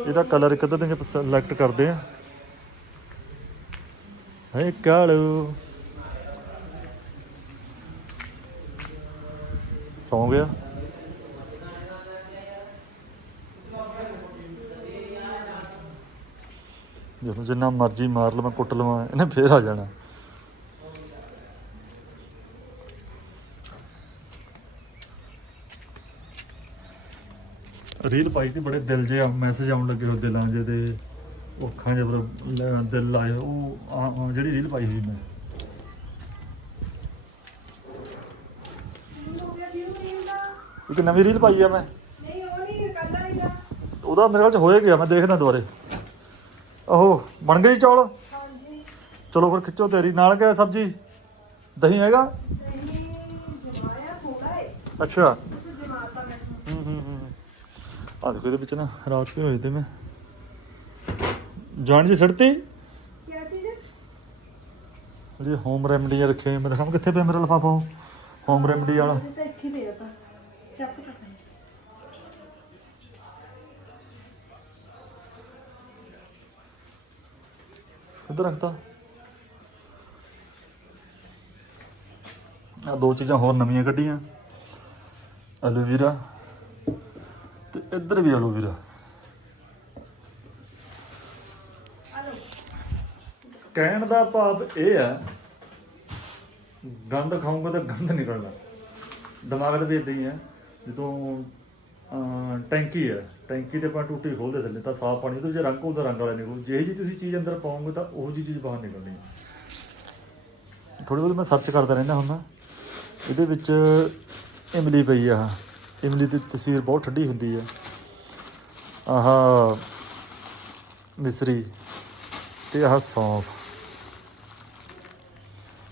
ਇਹਦਾ ਕਲਰ ਇੱਕ ਅੱਧਾ ਦਿਨ ਸਿਲੈਕਟ ਕਰਦੇ ਆ। ਹੈ ਕਾਲੂ। ਸੌਂ ਗਿਆ। ਜਦੋਂ ਜਿੰਨਾ ਮਰਜ਼ੀ ਮਾਰ ਲਵਾਂ, ਕੁੱਟ ਲਵਾਂ, ਇਹਨੇ ਫੇਰ ਆ ਜਾਣਾ। ਰੀਲ ਪਾਈ ਤੇ ਬੜੇ ਦਿਲ ਜੇ ਮੈਸੇਜ ਆਉਣ ਲੱਗੇ ਉਹ ਦਿਲਾਂ ਜੇ ਤੇ ਉਹ ਅੱਖਾਂ ਜੇ ਪਰ ਲੈ- ਦਿਲ ਆਏ ਉਹ ਆ- ਜਿਹੜੀ ਰੀਲ ਪਾਈ ਹੋਈ ਮੈਂ। ਇੱਕ ਨਵੀਂ ਰੀਲ ਪਾਈ ਆ ਮੈਂ। ਨਹੀਂ ਉਹ ਨਹੀਂ ਕੱਲ ਵਾਲੀ ਦਾ ਉਹਦਾ ਮੇਰੇ ਖਿਆਲ ਚ ਹੋਏ ਗਿਆ ਮੈਂ ਦੇਖਦਾ ਦੁਬਾਰੇ। ਆਹੋ ਬਣ ਗਈ ਚੌਲ? ਹਾਂਜੀ ਚਲੋ ਫਿਰ ਖਿੱਚੋ ਤੇਰੀ ਨਾਲ ਕਿਆ ਸਬਜੀ? ਦਹੀਂ ਹੈਗਾ? ਨਹੀਂ ਜਮਾਇਆ ਥੋੜਾ ਹੈ ਅੱਛਾ ਉਸ ਜਮਾਤਾ ਮੈਂ ਹੂੰ ਹੂੰ ਹੂੰ ਆ ਦੇਖੋ ਇਹਦੇ ਵਿੱਚ ਨਾ ਰਾਤ ਪੇ ਹੋਏ ਤੇ ਮੈਂ। ਜਾਣ ਜੀ ਸੜਤੀ? ਕੀ ਚੀਜ਼? ਜਿਹੜੀ ਹੋਮ ਰੈਮਡੀ ਰੱਖੇ ਹੋਏ ਮੇਰੇ ਸਾਹਮਣੇ। ਕਿੱਥੇ ਪਿਆ ਮੇਰਾ ਲਫਾਫਾ ਉਹ? ਹੋਮ ਰੈਮਡੀ ਵਾਲਾ। ਤਾਂ ਇੱਥੇ ਦੇ ਦਿੱਤਾ ਚੱਕ ਤਾਂ ਪਈ। ਕਿੱਧਰ ਰੱਖਤਾ? ਆ ਦੋ ਚੀਜ਼ਾਂ ਹੋਰ ਨਵੀਆਂ ਕੱਢੀਆਂ। ਐਲੋਵੀਰਾ। ਤੇ ਇੱਧਰ ਵੀ ਐਲੋਵੀਰਾ ਕਹਿਣ ਦਾ ਭਾਵ ਇਹ ਹੈ ਗੰਦ ਖਾਊਂਗਾ ਤਾਂ ਗੰਦ ਨਿਕਲਣਾ ਦਿਮਾਗ ਦਾ ਵੀ ਇਦਾਂ ਹੀ ਹੈ ਜਦੋਂ ਟੈਂਕੀ ਹੈ ਟੈਂਕੀ ਤੇ ਆਪਾਂ ਟੂਟੀ ਖੋਲਦੇ ਥੱਲੇ ਤਾਂ ਸਾਫ਼ ਪਾਣੀ, ਉਹਦੇ ਵਿੱਚ ਰੰਗ ਉਹਦਾ ਰੰਗ ਵਾਲਾ ਨਿਕਲੂ। ਜੇ ਜੀ ਤੁਸੀਂ ਚੀਜ਼ ਅੰਦਰ ਪਾਉਂਗੇ ਤਾਂ ਉਹ ਜੀ ਚੀਜ਼ ਬਾਹਰ ਨਿਕਲਣੀ ਹੈ ਥੋੜੀ ਬਹੁਤ ਮੈਂ ਸਰਚ ਕਰਦਾ ਰਹਿੰਦਾ ਹੁੰਦਾ। ਇਹਦੇ ਵਿੱਚ ਇਮਲੀ ਪਈ ਆ। ਇਮਲੀ ਦੀ ਤਸੀਰ ਬਹੁਤ ਠੰਡੀ ਹੁੰਦੀ ਆ। ਆਹ ਮਿਸਰੀ ਤੇ ਆਹ ਸੌਂਫ।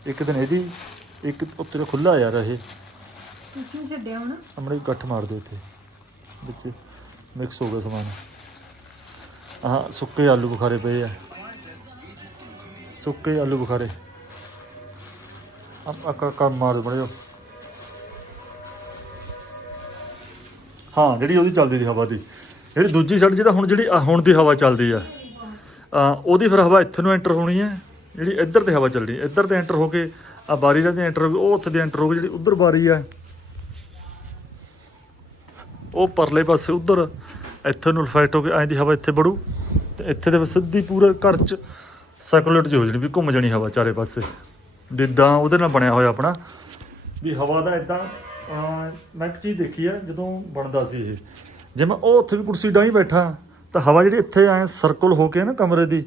ਇੱਕ ਦਿਨ ਇਹਦੀ ਇੱਕ ਉੱਤੇ ਖੁੱਲਾ ਯਾਰ ਇਹ। ਤੁਸੀਂ ਛੱਡਿਆ ਹੁਣ। ਸਾਹਮਣੇ ਗੱਠ ਮਾਰ ਦਿਓ ਇੱਥੇ। ਵਿੱਚ ਮਿਕਸ ਹੋ ਗਿਆ ਸਮਾਨ। ਆਹ ਸੁੱਕੇ ਆਲੂ ਬੁਖਾਰੇ ਪਏ ਆ। ਸੁੱਕੇ ਆਲੂ ਬੁਖਾਰੇ। ਆ ਕਰ ਕਰ ਮਾਰ ਬੜਿਓ ਹਾਂ, ਜਿਹੜੀ ਉਹਦੀ ਚੱਲਦੀ ਸੀ ਹਵਾ ਦੀ। ਜਿਹੜੀ ਦੂਜੀ ਸਾਈਡ ਜਿਹਦਾ ਹੁਣ ਜਿਹੜੀ, ਆਹ ਹੁਣ ਦੀ ਹਵਾ ਚੱਲਦੀ ਆ। ਉਹਦੀ ਫਿਰ ਹਵਾ ਇੱਥੇ ਨੂੰ ਐਂਟਰ ਹੋਣੀ ਹੈ ਜਿਹੜੀ ਇੱਧਰ ਤੇ ਹਵਾ ਚੱਲਣੀ ਇੱਧਰ ਤੇ ਐਂਟਰ ਹੋ ਕੇ ਆ ਬਾਰੀ ਦਾ ਐਂਟਰ ਹੋ ਗਈ ਉਹ ਉੱਥੇ ਦੇ ਐਂਟਰ ਹੋ ਗਈ ਜਿਹੜੀ ਉੱਧਰ ਬਾਰੀ ਆ। ਉਹ ਪਰਲੇ ਪਾਸੇ ਉੱਧਰ, ਇੱਥੇ ਨੂੰ ਰਿਫਲੈਕਟ ਹੋ ਕੇ ਐਂ ਦੀ ਹਵਾ ਇੱਥੇ ਵੜੂ ਤੇ ਇੱਥੇ ਦੇ ਸਿੱਧੀ ਪੂਰੇ ਘਰ ਚ ਸਰਕੂਲੇਟ ਹੋ ਜਾਣੀ ਵੀ ਘੁੰਮ ਜਾਣੀ ਹਵਾ ਚਾਰੇ ਪਾਸੇ। ਜਿੱਦਾਂ ਉਹਦੇ ਨਾਲ ਬਣਿਆ ਹੋਇਆ ਆਪਣਾ, ਵੀ ਹਵਾ ਦਾ ਇਦਾਂ ਮੈਂ ਇੱਕ ਚੀਜ਼ ਦੇਖੀ ਆ ਜਦੋਂ ਬਣਦਾ ਸੀ ਇਹ। ਜੇ ਮੈਂ ਉਹ ਉੱਥੇ ਵੀ ਕੁਰਸੀ ਡਾਈ ਬੈਠਾ ਤਾਂ ਹਵਾ ਜਿਹੜੀ ਇੱਥੇ ਐ ਸਰਕਲ ਹੋ ਕੇ ਨਾ ਕਮਰੇ ਦੀ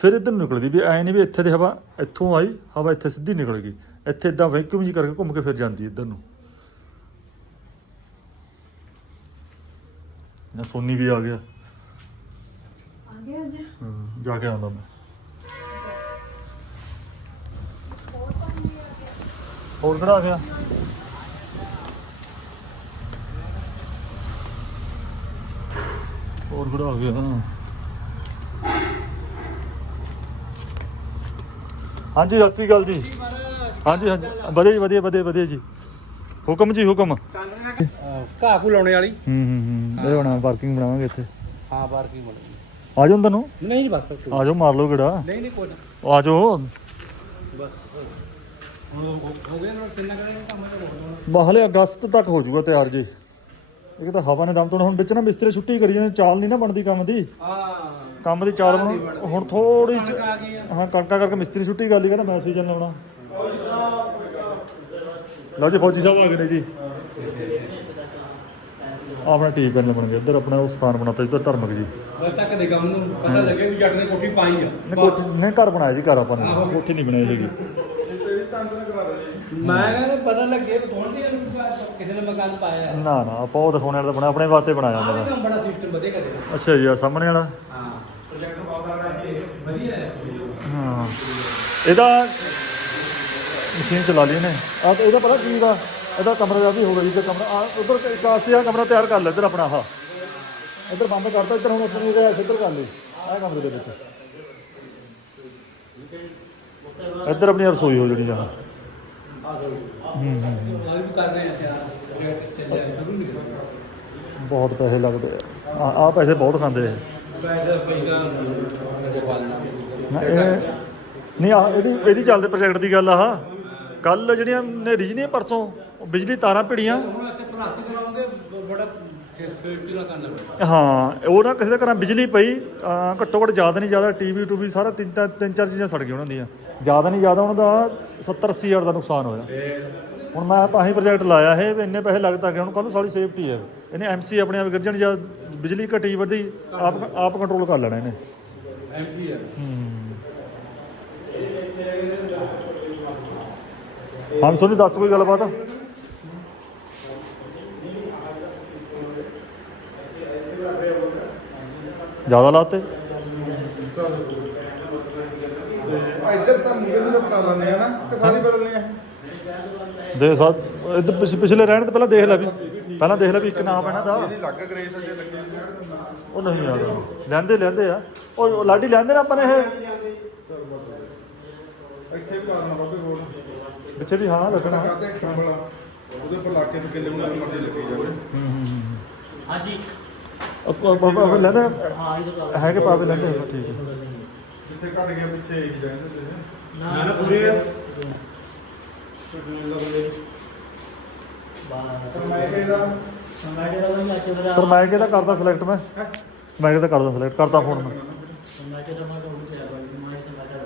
ਫਿਰ ਇੱਧਰ ਨਿਕਲਦੀ ਵੀ ਐ ਨਹੀਂ ਵੀ ਇੱਥੇ ਦੀ ਹਵਾ ਇੱਥੋਂ ਆਈ ਹਵਾ ਇੱਥੇ ਸਿੱਧੀ ਨਿਕਲ ਗਈ। ਇੱਥੇ ਇਦਾਂ ਵੈਕਿਊਮ ਜੀ ਕਰਕੇ ਘੁੰਮ ਕੇ ਫਿਰ ਜਾਂਦੀ ਇੱਧਰ ਨੂੰ। ਨਾ ਸੋਨੀ ਵੀ ਆ ਗਿਆ। ਆ ਗਿਆ ਅੱਜ? ਹਾਂ, ਜਾ ਕੇ ਆਉਂਦਾ ਮੈਂ। ਹੋਰ ਕਿਹੜਾ ਆ ਗਿਆ? ਹੋਰ ਆ ਗਿਆ ਹਾਂਜੀ ਸਤਿ ਸ਼੍ਰੀ ਅਕਾਲ ਜੀ। ਹਾਂਜੀ ਹਾਂਜੀ। ਵਧੀਆ ਜੀ ਵਧੀਆ ਵਧੀਆ ਵਧੀਆ ਜੀ। ਹੁਕਮ ਜੀ ਹੁਕਮ। ਹੂੰ ਘਾਹ ਕੂ ਲਾਉਣੇ ਵਾਲੀ। ਹੂੰ ਹੂੰ ਇਹ ਬਣਾ ਪਾਰਕਿੰਗ ਬਣਾਵਾਂਗੇ ਇੱਥੇ। ਹਾਂ ਪਾਰਕਿੰਗ ਬਣ ਆ ਜਾਓ ਤੁਹਾਨੂੰ? ਨਹੀਂ ਨਹੀਂ ਬਸ ਆ ਜਾਓ ਮਾਰ ਲਓ ਕਿਹੜਾ। ਨਹੀਂ ਨਹੀਂ ਕੋਈ ਆ ਜਾਓ। ਬਸ ਹੁਣ ਹੋ ਗਿਆ ਨਾ ਕਿੰਨਾ ਕਰਾਂਗੇ ਕੰਮ ਬਾਹਲੇ ਅਗਸਤ ਤੱਕ ਹੋ ਜਾਊਗਾ ਤਿਆਰ ਜੀ। ਇੱਕ ਤਾਂ ਹਵਾ ਨੇ ਦਮ ਤੋੜ ਹੁਣ ਵਿੱਚ ਨਾ ਮਿਸਤਰੀ ਛੁੱਟੀ ਕਰੀ ਜਾਂਦੇ ਚਾਲ ਨਹੀਂ ਨਾ ਬਣਦੀ ਕੰਮ ਦੀ। ਆ ਕੰਮ ਦੀ ਚਾਲ ਹੁਣ ਥੋੜੀ ਹਾਂ ਕਣਕਾਂ ਕਰਕੇ ਮਿਸਤਰੀ ਛੁੱਟੀ ਕਰ ਲਈ ਕਹਿੰਦਾ ਮੈਂ ਸੀਜ਼ਨ ਲਾਉਣਾ। ਲਓ ਜੀ ਫੌਜੀ ਸਾਹਿਬ ਆ ਗਏ ਨੇ ਜੀ। ਆਪਣਾ ਟੀਵੀ ਪੈਨਲ ਬਣ ਗਿਆ ਇੱਧਰ ਆਪਣਾ ਉਹ ਸਥਾਨ ਬਣਾਤਾ ਇੱਧਰ ਧਰਮਕ ਜੀ। ਮੈਂ ਤੱਕ ਦੇ ਕੰਮ ਨੂੰ ਪਤਾ ਲੱਗੇ ਵੀ ਜੱਟ ਨੇ ਕੋਠੀ ਪਾਈ ਆ। ਨੇ ਕੋਠੀ ਨੇ ਘਰ ਬਣਾਇਆ ਜੀ ਘਰ ਆਪਾਂ ਨੇ। ਕੋਠੀ ਨਹੀਂ ਬਣਾਈ ਹੈਗੀ। ਮੈਂ ਕਹਿੰਦਾ ਪਤਾ ਲੱਗੇ ਵੀ ਕੌਣ ਦੀ ਕਿਸੇ ਨੇ ਮਕਾਨ ਪਾਇਆ ਹੈ। ਨਾ ਉਹ ਦਿਖਾਉਣੇ ਵਾਲਾ ਤਾਂ ਆਪਣੇ ਵਾਸਤੇ ਬਣਾਇਆ ਆਹ ਹੁੰਦਾ ਵੀ। ਕੰਮ ਬੜਾ ਸਿਸਟਮ ਵਧੀਆ ਕਰੇ ਅੱਛਾ ਜੀ ਆ ਸਾਹਮਣੇ ਵਾਲਾ? ਹਾਂ। ਪ੍ਰੋਜੈਕਟ ਬਹੁਤ ਵਧੀਆ ਹੈ ਹਾਂ। ਇਹਦਾ ਮਸ਼ੀਨ ਚਲਾ ਲਈ ਨੇ ਆ ਇਹਦਾ ਪਤਾ ਕੀ ਦਾ ਇਹਦਾ ਕਮਰਾ ਦਾ ਵੀ ਹੋ ਗਿਆ ਜੀ ਤੇ ਕਮਰਾ। ਆ ਉਧਰ ਇੱਕ ਆਸੇ ਆ ਕਮਰਾ ਤਿਆਰ ਕਰ ਲੈ ਇੱਧਰ ਆਪਣਾ ਆਹ। ਇੱਧਰ ਬੰਦ ਕਰਤਾ ਇੱਧਰ ਹੁਣ ਆਪਣੀ ਇਹਦਾ ਇੱਧਰ ਕਰ ਲਈ। ਆਹ ਕਮਰੇ ਦੇ ਵਿੱਚ। ਇੱਧਰ ਆਪਣੀ ਰਸੋਈ ਹੋ ਜਣੀ ਜਹਾਂ ਬਹੁਤ ਪੈਸੇ ਲੱਗਦੇ ਆ। ਆ ਆਹ ਪੈਸੇ ਬਹੁਤ ਖਾਂਦੇ ਆ ਨਾ ਇਹ ਨਹੀਂ ਆ ਇਹਦੀ ਇਹਦੀ ਚੱਲਦੇ ਪ੍ਰੋਜੈਕਟ ਦੀ ਗੱਲ ਆ ਕੱਲ ਜਿਹੜੀਆਂ ਨੇਰੀ ਨਹੀਂ ਪਰਸੋਂ, ਉਹ ਬਿਜਲੀ ਤਾਰਾਂ ਭਿੜੀਆਂ। ਹਾਂ, ਉਹ ਨਾ ਕਿਸੇ ਦੇ ਘਰਾਂ ਬਿਜਲੀ ਪਈ ਅਹ ਘੱਟੋ ਘੱਟ ਜ਼ਿਆਦਾ ਨਹੀਂ, ਜ਼ਿਆਦਾ ਟੀਵੀ ਟੂਵੀ, ਸਾਰਾ ਤਿੰਨ ਤਿੰਨ ਤਿੰਨ ਚਾਰ ਚੀਜ਼ਾਂ ਸੜ ਗਈਆਂ ਉਹਨਾਂ ਦੀਆਂ। ਜ਼ਿਆਦਾ ਨਹੀਂ, ਜ਼ਿਆਦਾ ਉਹਨਾਂ ਦਾ 70 80 ਹਜ਼ਾਰ ਦਾ ਨੁਕਸਾਨ ਹੋਇਆ। ਹੁਣ ਮੈਂ ਤਾਂ ਹੀ ਪ੍ਰੋਜੈਕਟ ਲਾਇਆ ਇਹ, ਵੀ ਇੰਨੇ ਪੈਸੇ ਲੱਗਦਾ ਕਿ ਹੁਣ ਕੱਲ ਸਾਡੀ ਸੇਫਟੀ ਹੈ। ਇਹਨੇ ਐਮਸੀ ਆਪਣੇ ਆਪ ਗਿਰ ਜਾਣ ਜਾਂ ਬਿਜਲੀ ਘਟੀ ਵਧੀ, ਆਪ ਆਪ ਕੰਟਰੋਲ ਕਰ ਲੈਣਾ ਇਹਨੇ। ਐਮਸੀ ਹੈ। ਹਾਂ ਸੋਨੀ, ਦੱਸ ਕੋਈ ਗੱਲਬਾਤ? ਜ਼ਿਆਦਾ ਲਾਤੇ? ਇੱਧਰ ਤਾਂ ਮੁੰਡੇ ਨੂੰ ਪਤਾ ਲੈਣੇ ਆ ਨਾ ਕਿ ਸਾਰੇ ਬਦਲਨੇ ਆ। ਦੇ ਸਾਹ ਇੱਧਰ ਪਿਛ- ਪਿਛਲੇ ਰਹਿਣ ਤੋਂ ਪਹਿਲਾਂ ਦੇਖ ਲੈ ਵੀ। ਪਹਿਲਾਂ ਦੇਖ ਲੈ ਵੀ ਇੱਕ ਨਾਮ ਇਹਨਾਂ ਦਾ। ਇਹਦੀ ਲੱਗ ਗ੍ਰੇਸ ਅਜੇ ਲੱਗੀ ਹੋਈ ਆ। ਉਹ ਨਹੀਂ ਯਾਰ ਲੈਂਦੇ ਲੈਂਦੇ ਆ। ਉਹ ਉਹ ਲਾਡੀ ਲੈਂਦੇ ਨਾ ਆਪਾਂ ਨੇ ਇਹ? ਇੱਥੇ ਵੀ ਪਾਣਾ ਬਾਬੇ ਕੋਲ ਪਿੱਛੇ ਵੀ ਹਾਂ ਲੱਗਣਾ। ਉਹਦੇ ਉੱਪਰ ਲਾ ਕੇ ਤੇ ਕਿੱਲੇ ਮੁੰਡੇ ਮਰਜ਼ੀ ਲੱਗੀ ਜਾਵੇ ਹਾਂਜੀ। ਪਾਪਾ ਲੈਂਦੇ ਹਾਂ ਇਹ ਤਾਂ ਹੈ ਕਿ ਪਾਪੇ ਲੈਂਦੇ ਆ, ਠੀਕ ਹੈ। ਜਿੱਥੇ ਘਟ ਗਿਆ ਪਿੱਛੇ ਇਹੀ ਜਾਂਦੇ ਤੇ ਨਾ ਨਾ ਪੂਰੇ ਸਰਮਾਏ ਦਾ ਸਮਾਜੇ ਦਾ? ਵੀ ਅੱਜ ਮੇਰਾ ਸਰਮਾਇਕੇ ਦਾ ਕਰਦਾ ਸਿਲੈਕਟ ਮੈਂ। ਸਰਮਾਇਕੇ ਦਾ ਕਰਦਾ ਸਿਲੈਕਟ ਕਰਦਾ ਫੋਨ ਮੈਂ। ਦਾ ਮੈਂ ਤੁਹਾਨੂੰ ਪਿਆ ਬਾਈ ਮੈਂ ਸਮਾਜੇ ਦਾ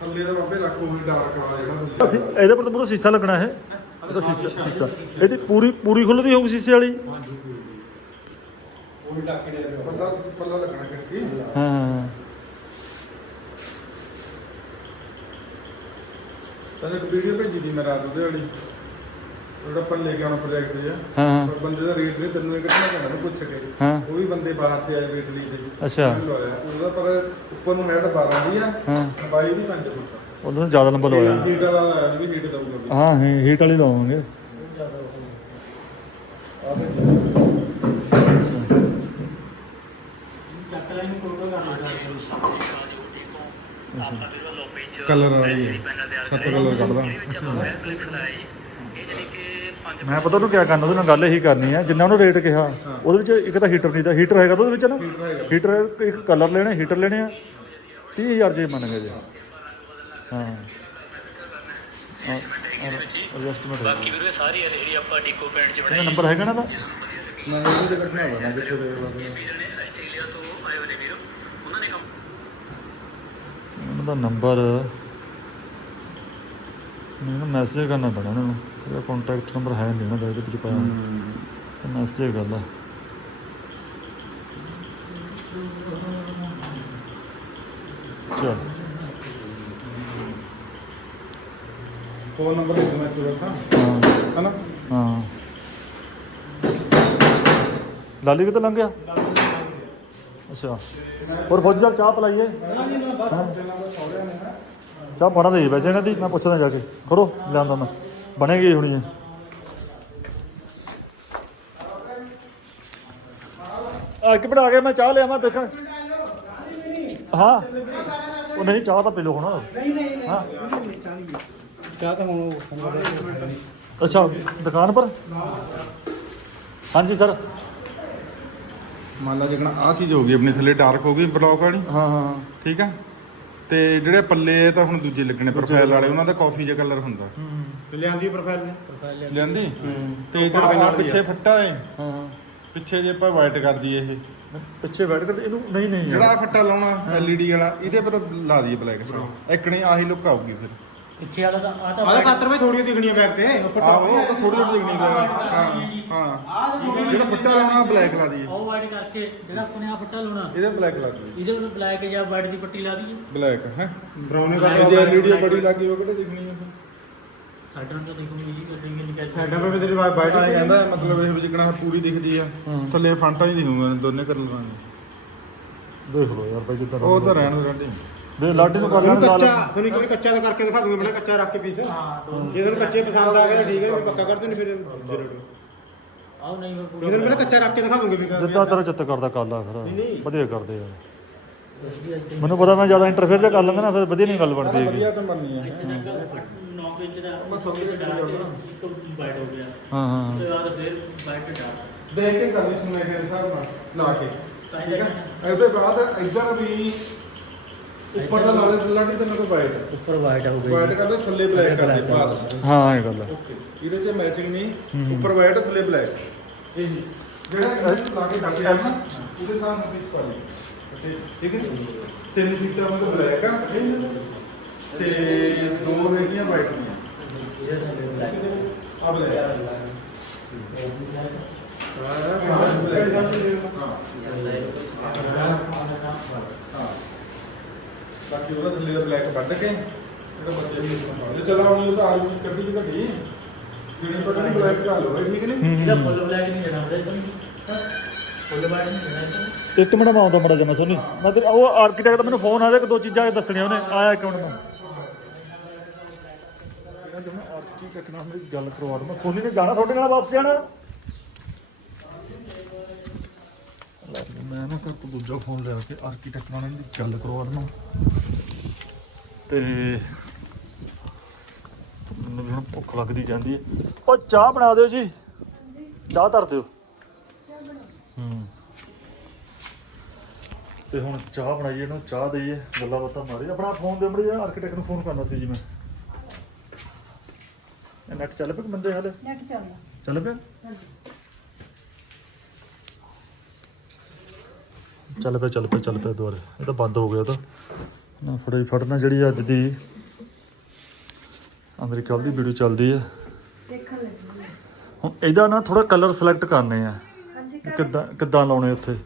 ਥੱਲੇ ਦਾ ਬਾਬੇ ਰੱਖੋ ਵੀ ਡਾਰਕ ਵਾਲਾ ਜਿਹੜਾ ਅਸੀਂ ਇਹਦੇ ਪਰ ਤਾਂ ਪੂਰਾ ਸੀਸਾ ਲੱਗਣਾ ਹੈ ਇਹਦਾ ਸੀਸਾ ਸੀਸਾ। ਇਹਦੀ ਪੂਰੀ ਪੂਰੀ ਖੁੱਲਦੀ ਹੋਊਗੀ ਸੀਸੇ ਵਾਲੀ। ਉਹੀ ਡਾਕੇ ਦੇ ਪੱਲਾ ਪੱਲਾ ਲੱਗਣਾ ਕਿੱਕੀ ਹਾਂ। ਤੈਨੂੰ ਇੱਕ ਵੀਡੀਓ ਭੇਜੀ ਦੀ ਮੈਂ ਰਾਤ ਉਹਦੇ ਵਾਲੀ। ਉਹਦਾ ਆਪਾਂ ਲੈ ਕੇ ਆਉਣਾ ਪ੍ਰੋਜੈਕਟ ਜਿਹਾ ਹਾਂ ਪਰ ਬੰਦੇ ਦਾ ਰੇਟ ਨਹੀਂ ਤੈਨੂੰ ਇਹ ਕਿੰਨਾ ਕਹਿੰਦਾ ਨੂੰ ਪੁੱਛ ਕੇ। ਹਾਂ। ਉਹ ਵੀ ਬੰਦੇ ਬਾਹਰ ਤੇ ਆਏ ਵੇਟ ਲਈ ਤੇ। ਅੱਛਾ। ਉਹਦਾ ਪਰ ਉੱਪਰ ਨੂੰ ਮੈਟ 12 ਦੀ ਆ। ਹਾਂ। ਲੰਬਾਈ ਵੀ 5 ਫੁੱਟ। ਉਹਨਾਂ ਨੂੰ ਜ਼ਿਆਦਾ ਲੰਬਾ ਲਵਾਇਆ। ਹੀਟ ਵਾਲਾ ਵੀ ਹੀਟ ਦਊਗਾ ਵੀ। ਹਾਂ ਹੀਟ ਵਾਲੀ ਕਲਰ ਵਾਲੀ ਸੱਤ ਕਲਰ ਕੱਢਦਾ। ਮੈਂ ਪਤਾ ਉਹਨੂੰ ਕਿਆ ਕਰਨਾ ਉਹਦੇ ਨਾਲ ਗੱਲ ਇਹੀ ਕਰਨੀ ਹੈ ਜਿੰਨਾ ਉਹਨੂੰ ਰੇਟ ਕਿਹਾ ਉਹਦੇ ਵਿੱਚ ਇੱਕ ਤਾਂ ਹੀਟਰ ਨਹੀਂ ਤਾਂ ਹੀਟਰ ਹੈਗਾ ਤਾਂ ਉਹਦੇ ਵਿੱਚ ਨਾ। ਹੀਟਰ ਇੱਕ ਕਲਰ ਲੈਣੇ ਹੀਟਰ ਲੈਣੇ ਆ। 30000 ਜੇ ਮੰਨ ਗਏ ਜੀ। ਹਾਂ। ਐਡਜਸਟਮੈਂਟ ਬਾਕੀ ਵੀਰੇ ਸਾਰੀ ਜਿਹੜੀ ਆਪਾਂ ਡਿਕੋ ਪੈਂਟ ਚ ਇਹਦਾ ਨੰਬਰ ਹੈਗਾ ਨਾ ਦਾ ਮੈਂ ਉਹਦੇ ਤੇ ਕੱਢਣਾ ਦੇ ਆਸਟ੍ਰੇਲੀਆ ਤੋਂ ਆਏ ਹੋਏ ਵੀਰੋ ਉਹਨਾਂ ਨੇ ਕੰਮ ਉਹਨਾਂ ਦਾ ਨੰਬਰ ਮੈਨੂੰ ਮੈਸੇਜ ਕਰਨਾ ਪੈਣਾ ਉਹਨਾਂ ਨੂੰ। ਇਹਦਾ ਕੰਟੈਕਟ ਨੰਬਰ ਹੈ ਨਹੀਂ ਉਹਨਾਂ ਦਾ ਇਹਦੇ ਵਿੱਚ ਪਾਇਆ ਮੈਸੇਜ ਕਰ ਲਾ। ਚਲ। ਫੋਨ ਨੰਬਰ ਲਿਖ ਮੈਂ ਚੁਰਾ ਹਾਂ। ਹਨਾ? ਹਾਂ। ਲਾਲੀ ਕਿਤੇ ਲੰਘ ਗਿਆ? ਅੱਛਾ। ਹੋਰ ਫੌਜੀ ਸਾਹਿਬ ਚਾਹ ਪਲਾਈਏ? ਚਾਹ ਬਣਾ ਦੇ ਵੈਸੇ ਇਹਨਾਂ ਦੀ ਮੈਂ ਪੁੱਛਦਾ ਜਾ ਕੇ। ਖੜੋ ਲਿਆਂਦਾ ਮੈਂ। ਬਣੇਗੀ ਹੁਣੀ ਹੈ। ਆ ਇੱਕ ਆ ਗਿਆ ਮੈਂ ਚਾਹ ਲਿਆ ਮੈਂ ਦੇਖਣ ਹਾਂ। ਉਹ ਨਹੀਂ ਚਾਹ ਤਾਂ ਪੀ ਲਓ ਹੁਣ। ਨਹੀਂ ਨਹੀਂ ਨਹੀਂ ਹਾਂ। ਕਿਆ ਤਾਂ ਹੁਣ ਅੱਛਾ ਦੁਕਾਨ ਪਰ? ਹਾਂਜੀ ਸਰ। ਮੰਨ ਲਾ ਜਿਕਣਾ ਆ ਚੀਜ਼ ਹੋ ਗਈ ਆਪਣੀ ਥੱਲੇ ਡਾਰਕ ਹੋ ਗਈ ਬਲੌਕ ਵਾਲੀ। ਹਾਂ ਹਾਂ। ਠੀਕ ਆ? ਤੇ ਜਿਹੜੇ ਪੱਲੇ ਇਹ ਤਾਂ ਹੁਣ ਦੂਜੇ ਲੱਗਣੇ ਪ੍ਰੋਫਾਈਲ ਵਾਲੇ ਉਹਨਾਂ ਦਾ ਕਾਫੀ ਜਿਹਾ ਕਲਰ ਹੁੰਦਾ। ਲਿਆਂਦੀ ਪ੍ਰੋਫਾਈਲ ਨੇ? ਲੈਂਦੀ ਤੇ ਜਿਹੜਾ ਆਹ ਪਿੱਛੇ ਫੱਟਾ ਹੈ ਹਾਂ। ਹਾਂ ਪਿੱਛੇ ਜੇ ਆਪਾਂ ਵਾਈਟ ਕਰ ਦਈਏ ਇਹ। ਪਿੱਛੇ ਬੈਠ ਕੇ ਤੇ ਇਹਨੂੰ ਨਹੀਂ ਨਹੀਂ। ਜਿਹੜਾ ਫੱਟਾ ਲਾਉਣਾ LED ਵਾਲਾ ਇਹਦੇ ਪਰ ਲਾ ਦਈਏ ਬਲੈਕ ਇੱਕਣੀ ਆਹੀ ਲੁੱਕ ਆਊਗੀ ਫਿਰ। ਪਿੱਛੇ ਵਾਲਾ ਤਾਂ ਆ ਤਾਂ ਆਹ ਖਾਤਰ ਵਿੱਚ ਥੋੜੀ ਦਿਖਣੀ ਬੈਗ ਤੇ। ਆਹੋ ਉਹ ਥੋੜੀ ਜਿਹੀ ਦਿਖਣੀ ਗਾ ਹਾਂ। ਜਿਹੜਾ ਫੱਟਾ ਲਾਉਣਾ ਬਲੈਕ ਲਾ ਦਈਏ। ਉਹ ਵਾਈਟ ਕਰਕੇ ਜਿਹੜਾ ਆਪਣੇ ਆ ਫੱਟਾ ਲਾਉਣਾ ਇਹਦੇ ਬਲੈਕ ਲਾ ਦਈਏ। ਇਹਦੇ ਉੱਤੇ ਬਲੈਕ ਜਾਂ ਵਾਈਟ ਦੀ ਪੱਟੀ ਲਾ ਦਈਏ। ਬਲੈਕ ਹੈ? ਬਰਾਉਨ ਜੇ ਐਲਈਡੀ ਬੜੀ ਲੱਗੀ ਉਹ ਕਿਹੜੇ ਦਿਖਣੀ ਹੈ ਸਾਡਾ ਤਾਂ ਦੇਖੋ ਇਹ ਕੱਢेंगे ਨਹੀਂ ਕਹਿ ਸਾਡਾ ਪਰ ਤੇਰੀ ਬਾਈਟ ਬਾਈਟ ਕਹਿੰਦਾ ਮਤਲਬ ਇਹ ਜਿਕਣਾ ਪੂਰੀ ਦਿਖਦੀ ਆ। ਥੱਲੇ ਫੰਟਾ ਹੀ ਦਿਖੂਗਾ ਦੋਨੇ ਕਰ ਲਵਾਂਗੇ ਦੇਖ ਲਓ ਯਾਰ ਭਾਈ ਜਿੱਦਾਂ ਉਹ ਤਾਂ ਰਹਿਣ ਦੇ ਰਹਿੰਦੇ ਦੇ ਲਾਡੀ ਨੂੰ ਕਰ ਲੈਣ ਕੱਚਾ ਨਾਲ ਤੁਹਾਨੂੰ ਵਾਰੀ ਕੱਚਾ ਤਾਂ ਕਰਕੇ ਦਿਖਾ ਦੂੰਗਾ ਬੜਾ ਕੱਚਾ ਰੱਖ ਕੇ ਪੀਸ। ਹਾਂ ਜੇ ਤੁਹਾਨੂੰ ਕੱਚੇ ਪਸੰਦ ਆ ਗਏ ਠੀਕ ਹੈ ਪੱਕਾ ਕਰ ਦਿੰਦੇ ਫਿਰ ਜ਼ਰੂਰ। ਆਓ ਨਹੀਂ ਫਿਰ ਪਹਿਲਾਂ ਕੱਚਾ ਰੱਖ ਕੇ ਦਿਖਾ ਦੂੰਗੇ ਫਿਰ ਜਿੱਦਾਂ ਤੇਰਾ ਚਿੱਤ ਕਰਦਾ ਕਰ ਲਾ ਫਿਰ। ਵਧੀਆ ਕਰਦੇ ਇੱਥੇ ਮੈਨੂੰ ਪਤਾ ਮੈਂ ਜ਼ਿਆਦਾ ਇੰਟਰਫੇਅਰ ਜੇ ਕਰ ਲੈਂਦਾ ਨਾ ਫਿਰ ਵਧੀਆ ਨਹੀਂ ਗੱਲ ਬਣਦੀ ਹੈਗੀ ਵਧੀਆ ਤਾਂ ਬਣਨੀ ਆ। ਇੱਥੇ ਤੱਕ 9 ਇੰਚ ਦਾ ਬਸ ਹੋ ਗਿਆ ਇੱਕ ਵਾਈਟ ਹੋ ਗਿਆ। ਹਾਂ ਹਾਂ ਤੋਂ ਬਾਅਦ ਫਿਰ ਵਾਈਟ ਡਾਲ ਦੇਖ ਕੇ ਕਰਨੀ ਸੁਣਾਈ ਦੇ ਹਿਸਾਬ ਨਾਲ ਲਾ ਕੇ। ਠੀਕ ਹੈ ਇਹਦੇ ਬਾਅਦ ਇਧਰ ਵੀ ਉੱਪਰ ਦਾ ਲਾ ਦੇ ਲੱਡੀ ਤੇ ਮੇਰੇ ਵਾਈਟ ਉੱਪਰ ਵਾਈਟ ਹੋ ਵਾਈਟ ਕਰਦੇ ਥੱਲੇ ਬਲੈਕ ਕਰਦੇ ਬਸ। ਹਾਂ ਇਹ ਗੱਲ ਹੈ ਓਕੇ ਇਹਦੇ ਚ ਮੈਚਿੰਗ ਨਹੀਂ। ਉੱਪਰ ਵਾਈਟ ਥੱਲੇ ਬਲੈਕ ਇਹ ਜਿਹੜਾ ਇਹਨੂੰ ਲਾ ਕੇ ਡੱਕ ਨਾ ਉਹਦੇ ਨਾਲ ਫਿਕਸ ਕਰ ਲਈ ਤੇ ਠੀਕ ਹੈ? ਤਿੰਨ ਸੀਟਾਂ ਮਤਲਬ ਬਲੈਕ ਆ। ਤੇ ਦੋ ਹੈਗੀਆਂ ਵਾਈਟ ਦੀਆਂ। ਆ ਬਲੈਕ ਬਾਕੀ ਉਹਦਾ ਥੱਲੇ ਦਾ ਬਲੈਕ ਕੱਢ ਕੇ ਜਿਹੜਾ ਬੱਚੇ ਦੀ ਇਹ ਚਲਾ ਹੁਣ ਉਹ ਤਾਂ ਆਲੂ ਦੀ ਕੱਢੀ ਦੀ ਘੱਟੀ। ਜਿਹੜੀ ਨਹੀਂ ਬਲੈਕ ਕਰ ਇਹ ਠੀਕ ਨਹੀਂ? ਇਹਦਾ ਫੁੱਲ ਬਲੈਕ ਨਹੀਂ ਜਾਣਾ ਉਹਦਾ ਫੁੱਲ ਵਾਈਟ ਨਹੀਂ ਜਾਣਾ ਇੱਕ ਮਿੰਟ ਮੈਂ ਆਉਂਦਾ ਮੜਾ ਜਮਾ ਸੋਨੀ। ਮੈਂ ਤੇ ਉਹ ਆਰਕੀਟੈਕਟ ਦਾ ਮੈਨੂੰ ਫੋਨ ਆਇਆ ਕਿ ਦੋ ਚੀਜ਼ਾਂ ਦੱਸਣੀਆਂ ਉਹਨੇ। ਆਇਆ ਇੱਕ ਮਿੰਟ ਮੈਂ ਇਹਨਾਂ ਜਮਾ ਆਰਕੀਟੈਕਟ ਨਾਲ ਮੇਰੀ ਗੱਲ ਕਰਵਾ ਦਵਾਂ ਸੋਨੀ ਨੇ ਜਾਣਾ ਤੁਹਾਡੇ ਨਾਲ ਵਾਪਸ ਜਾਣਾ ਲੈ ਵੀ ਮੈਂ ਨਾ ਕਰ ਤੋਂ ਦੂਜਾ ਫੋਨ ਲਿਆ ਕੇ ਆਰਕੀਟੈਕਟ ਨਾਲ ਇਹਦੀ ਗੱਲ ਕਰਵਾ ਦਵਾਂ ਤੇ ਮੈਨੂੰ ਵੀ ਹੁਣ ਭੁੱਖ ਲੱਗਦੀ ਜਾਂਦੀ ਹੈ। ਉਹ ਚਾਹ ਬਣਾ ਦਿਓ ਜੀ। ਚਾਹ ਧਰ ਦਿਓ। ਹੂੰ। ਤੇ ਹੁਣ ਚਾਹ ਬਣਾਈਏ ਇਹਨੂੰ ਚਾਹ ਦਈਏ। ਗੱਲਾਂ ਬਾਤਾਂ ਮਾਰੀ ਆਪਣਾ ਫੋਨ ਦੇ ਮੜੀ ਆਰਕੀਟੈਕਟ ਨੂੰ ਫੋਨ ਕਰਨਾ ਸੀ ਜੀ ਮੈਂ। ਨੈਟ ਚੱਲ ਪਿਆ ਕਿ ਬੰਦੇ ਹਾਲੇ? ਨੈਟ ਚੱਲਦਾ ਚੱਲ ਪਿਆ? ਚੱਲ ਪਿਆ ਚੱਲ ਪਿਆ ਚੱਲ ਪਿਆ ਦੁਬਾਰੇ। ਇਹ ਤਾਂ ਬੰਦ ਹੋ ਗਿਆ ਤਾਂ। ਨਾ ਫੜੇ ਫੜਨਾ ਜਿਹੜੀ ਅੱਜ ਦੀ ਅਮਰੀਕਾ ਦੀ ਵੀਡੀਓ ਚੱਲਦੀ ਹੈ ਦੇਖਣ ਲੱਗੀ। ਹੁਣ ਇਹਦਾ ਨਾ ਥੋੜਾ ਕਲਰ ਸਿਲੈਕਟ ਕਰਨੇ ਆ। ਹਾਂਜੀ ਕਰ ਕਿੱਦਾਂ ਕਿੱਦਾਂ ਲਾਉਣੇ ਉੱਥੇ?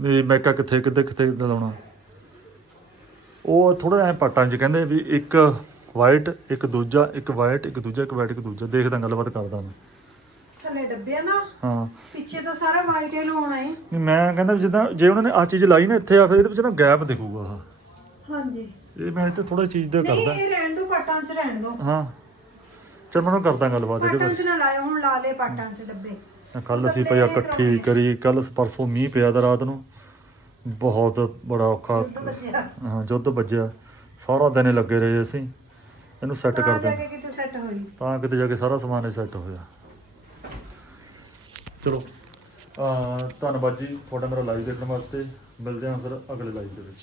ਵੀ ਮੈਕਾ ਕਿੱਥੇ ਕਿੱਥੇ ਕਿੱਥੇ ਲਾਉਣਾ? ਉਹ ਥੋੜਾ ਐ ਪਾਟਾਂ 'ਚ ਕਹਿੰਦੇ ਵੀ ਇੱਕ ਵਾਈਟ ਇੱਕ ਦੂਜਾ ਇੱਕ ਵਾਈਟ ਇੱਕ ਦੂਜਾ ਇੱਕ ਵਾਈਟ ਇੱਕ ਦੂਜਾ। ਦੇਖਦਾ ਗੱਲਬਾਤ ਕਰਦਾ ਮੈਂ। ਥੱਲੇ ਡੱਬੇ ਨਾ ਹਾਂ। ਪਿੱਛੇ ਤਾਂ ਸਾਰਾ ਵਾਈਟ ਹੀ ਲਾਉਣਾ ਹੈ। ਵੀ ਮੈਂ ਕਹਿੰਦਾ ਵੀ ਜਿੱਦਾਂ ਜੇ ਉਹਨਾਂ ਨੇ ਆ ਚੀਜ਼ ਲਾਈ ਨਾ ਇੱਥੇ ਆ ਫਿਰ ਇਹਦੇ ਵਿੱਚ ਨਾ ਗੈਪ ਦਿਖੂਗਾ ਆਹ। ਹਾਂਜੀ। ਇਹ ਮੈਂ ਇੱਥੇ ਥੋੜਾ ਚੀਜ਼ ਦਾ ਨਹੀਂ ਕਰਦਾ। ਇਹ ਰਹਿਣ ਦੋ ਪਾਟਾਂ 'ਚ ਰਹਿਣ ਦੋ। ਹਾਂ। ਚਲ ਮੈਂ ਉਹਨੂੰ ਕਰਦਾ ਗੱਲਬਾਤ ਇਹਦੇ ਪਾਟਾਂ ਵਿੱਚ। 'ਚ ਨਾ ਲਾਇਓ ਹੁਣ ਲਾ ਲੇ ਪਾਟਾਂ 'ਚ ਡੱਬੇ। ਕੱਲ ਅਸੀਂ ਪਿਆ ਇਕੱਠੀ ਕਰੀ ਕੱਲ ਪਰਸੋਂ ਮੀਂਹ ਪਿਆ ਤਾਂ ਰਾਤ ਨੂੰ। ਬਹੁਤ ਬੜਾ ਔਖਾ। ਦੁੱਧ ਬਚਿਆ ਹਾਂ ਜੁੱਧ ਵੱਜਿਆ। ਸਾਰਾ ਦਿਨ ਹੀ ਲੱਗੇ ਰਹੇ ਅਸੀਂ। ਇਹਨੂੰ ਸੈੱਟ ਤਾਂ ਕਰਦੇ ਜਾ ਕੇ ਕਿਤੇ ਸੈੱਟ ਹੋਈ। ਤਾਂ ਕਿਤੇ ਜਾ ਕੇ ਸਾਰਾ ਸਮਾਨ ਹੀ ਸੈੱਟ ਹੋਇਆ। ਚਲੋ। ਧੰਨਵਾਦ ਜੀ, ਤੁਹਾਡਾ ਮੇਰਾ ਲਾਈਵ ਦੇਖਣ ਵਾਸਤੇ। ਮਿਲਦੇ ਹਾਂ ਫਿਰ ਅਗਲੇ ਲਾਈਵ ਦੇ ਵਿੱਚ।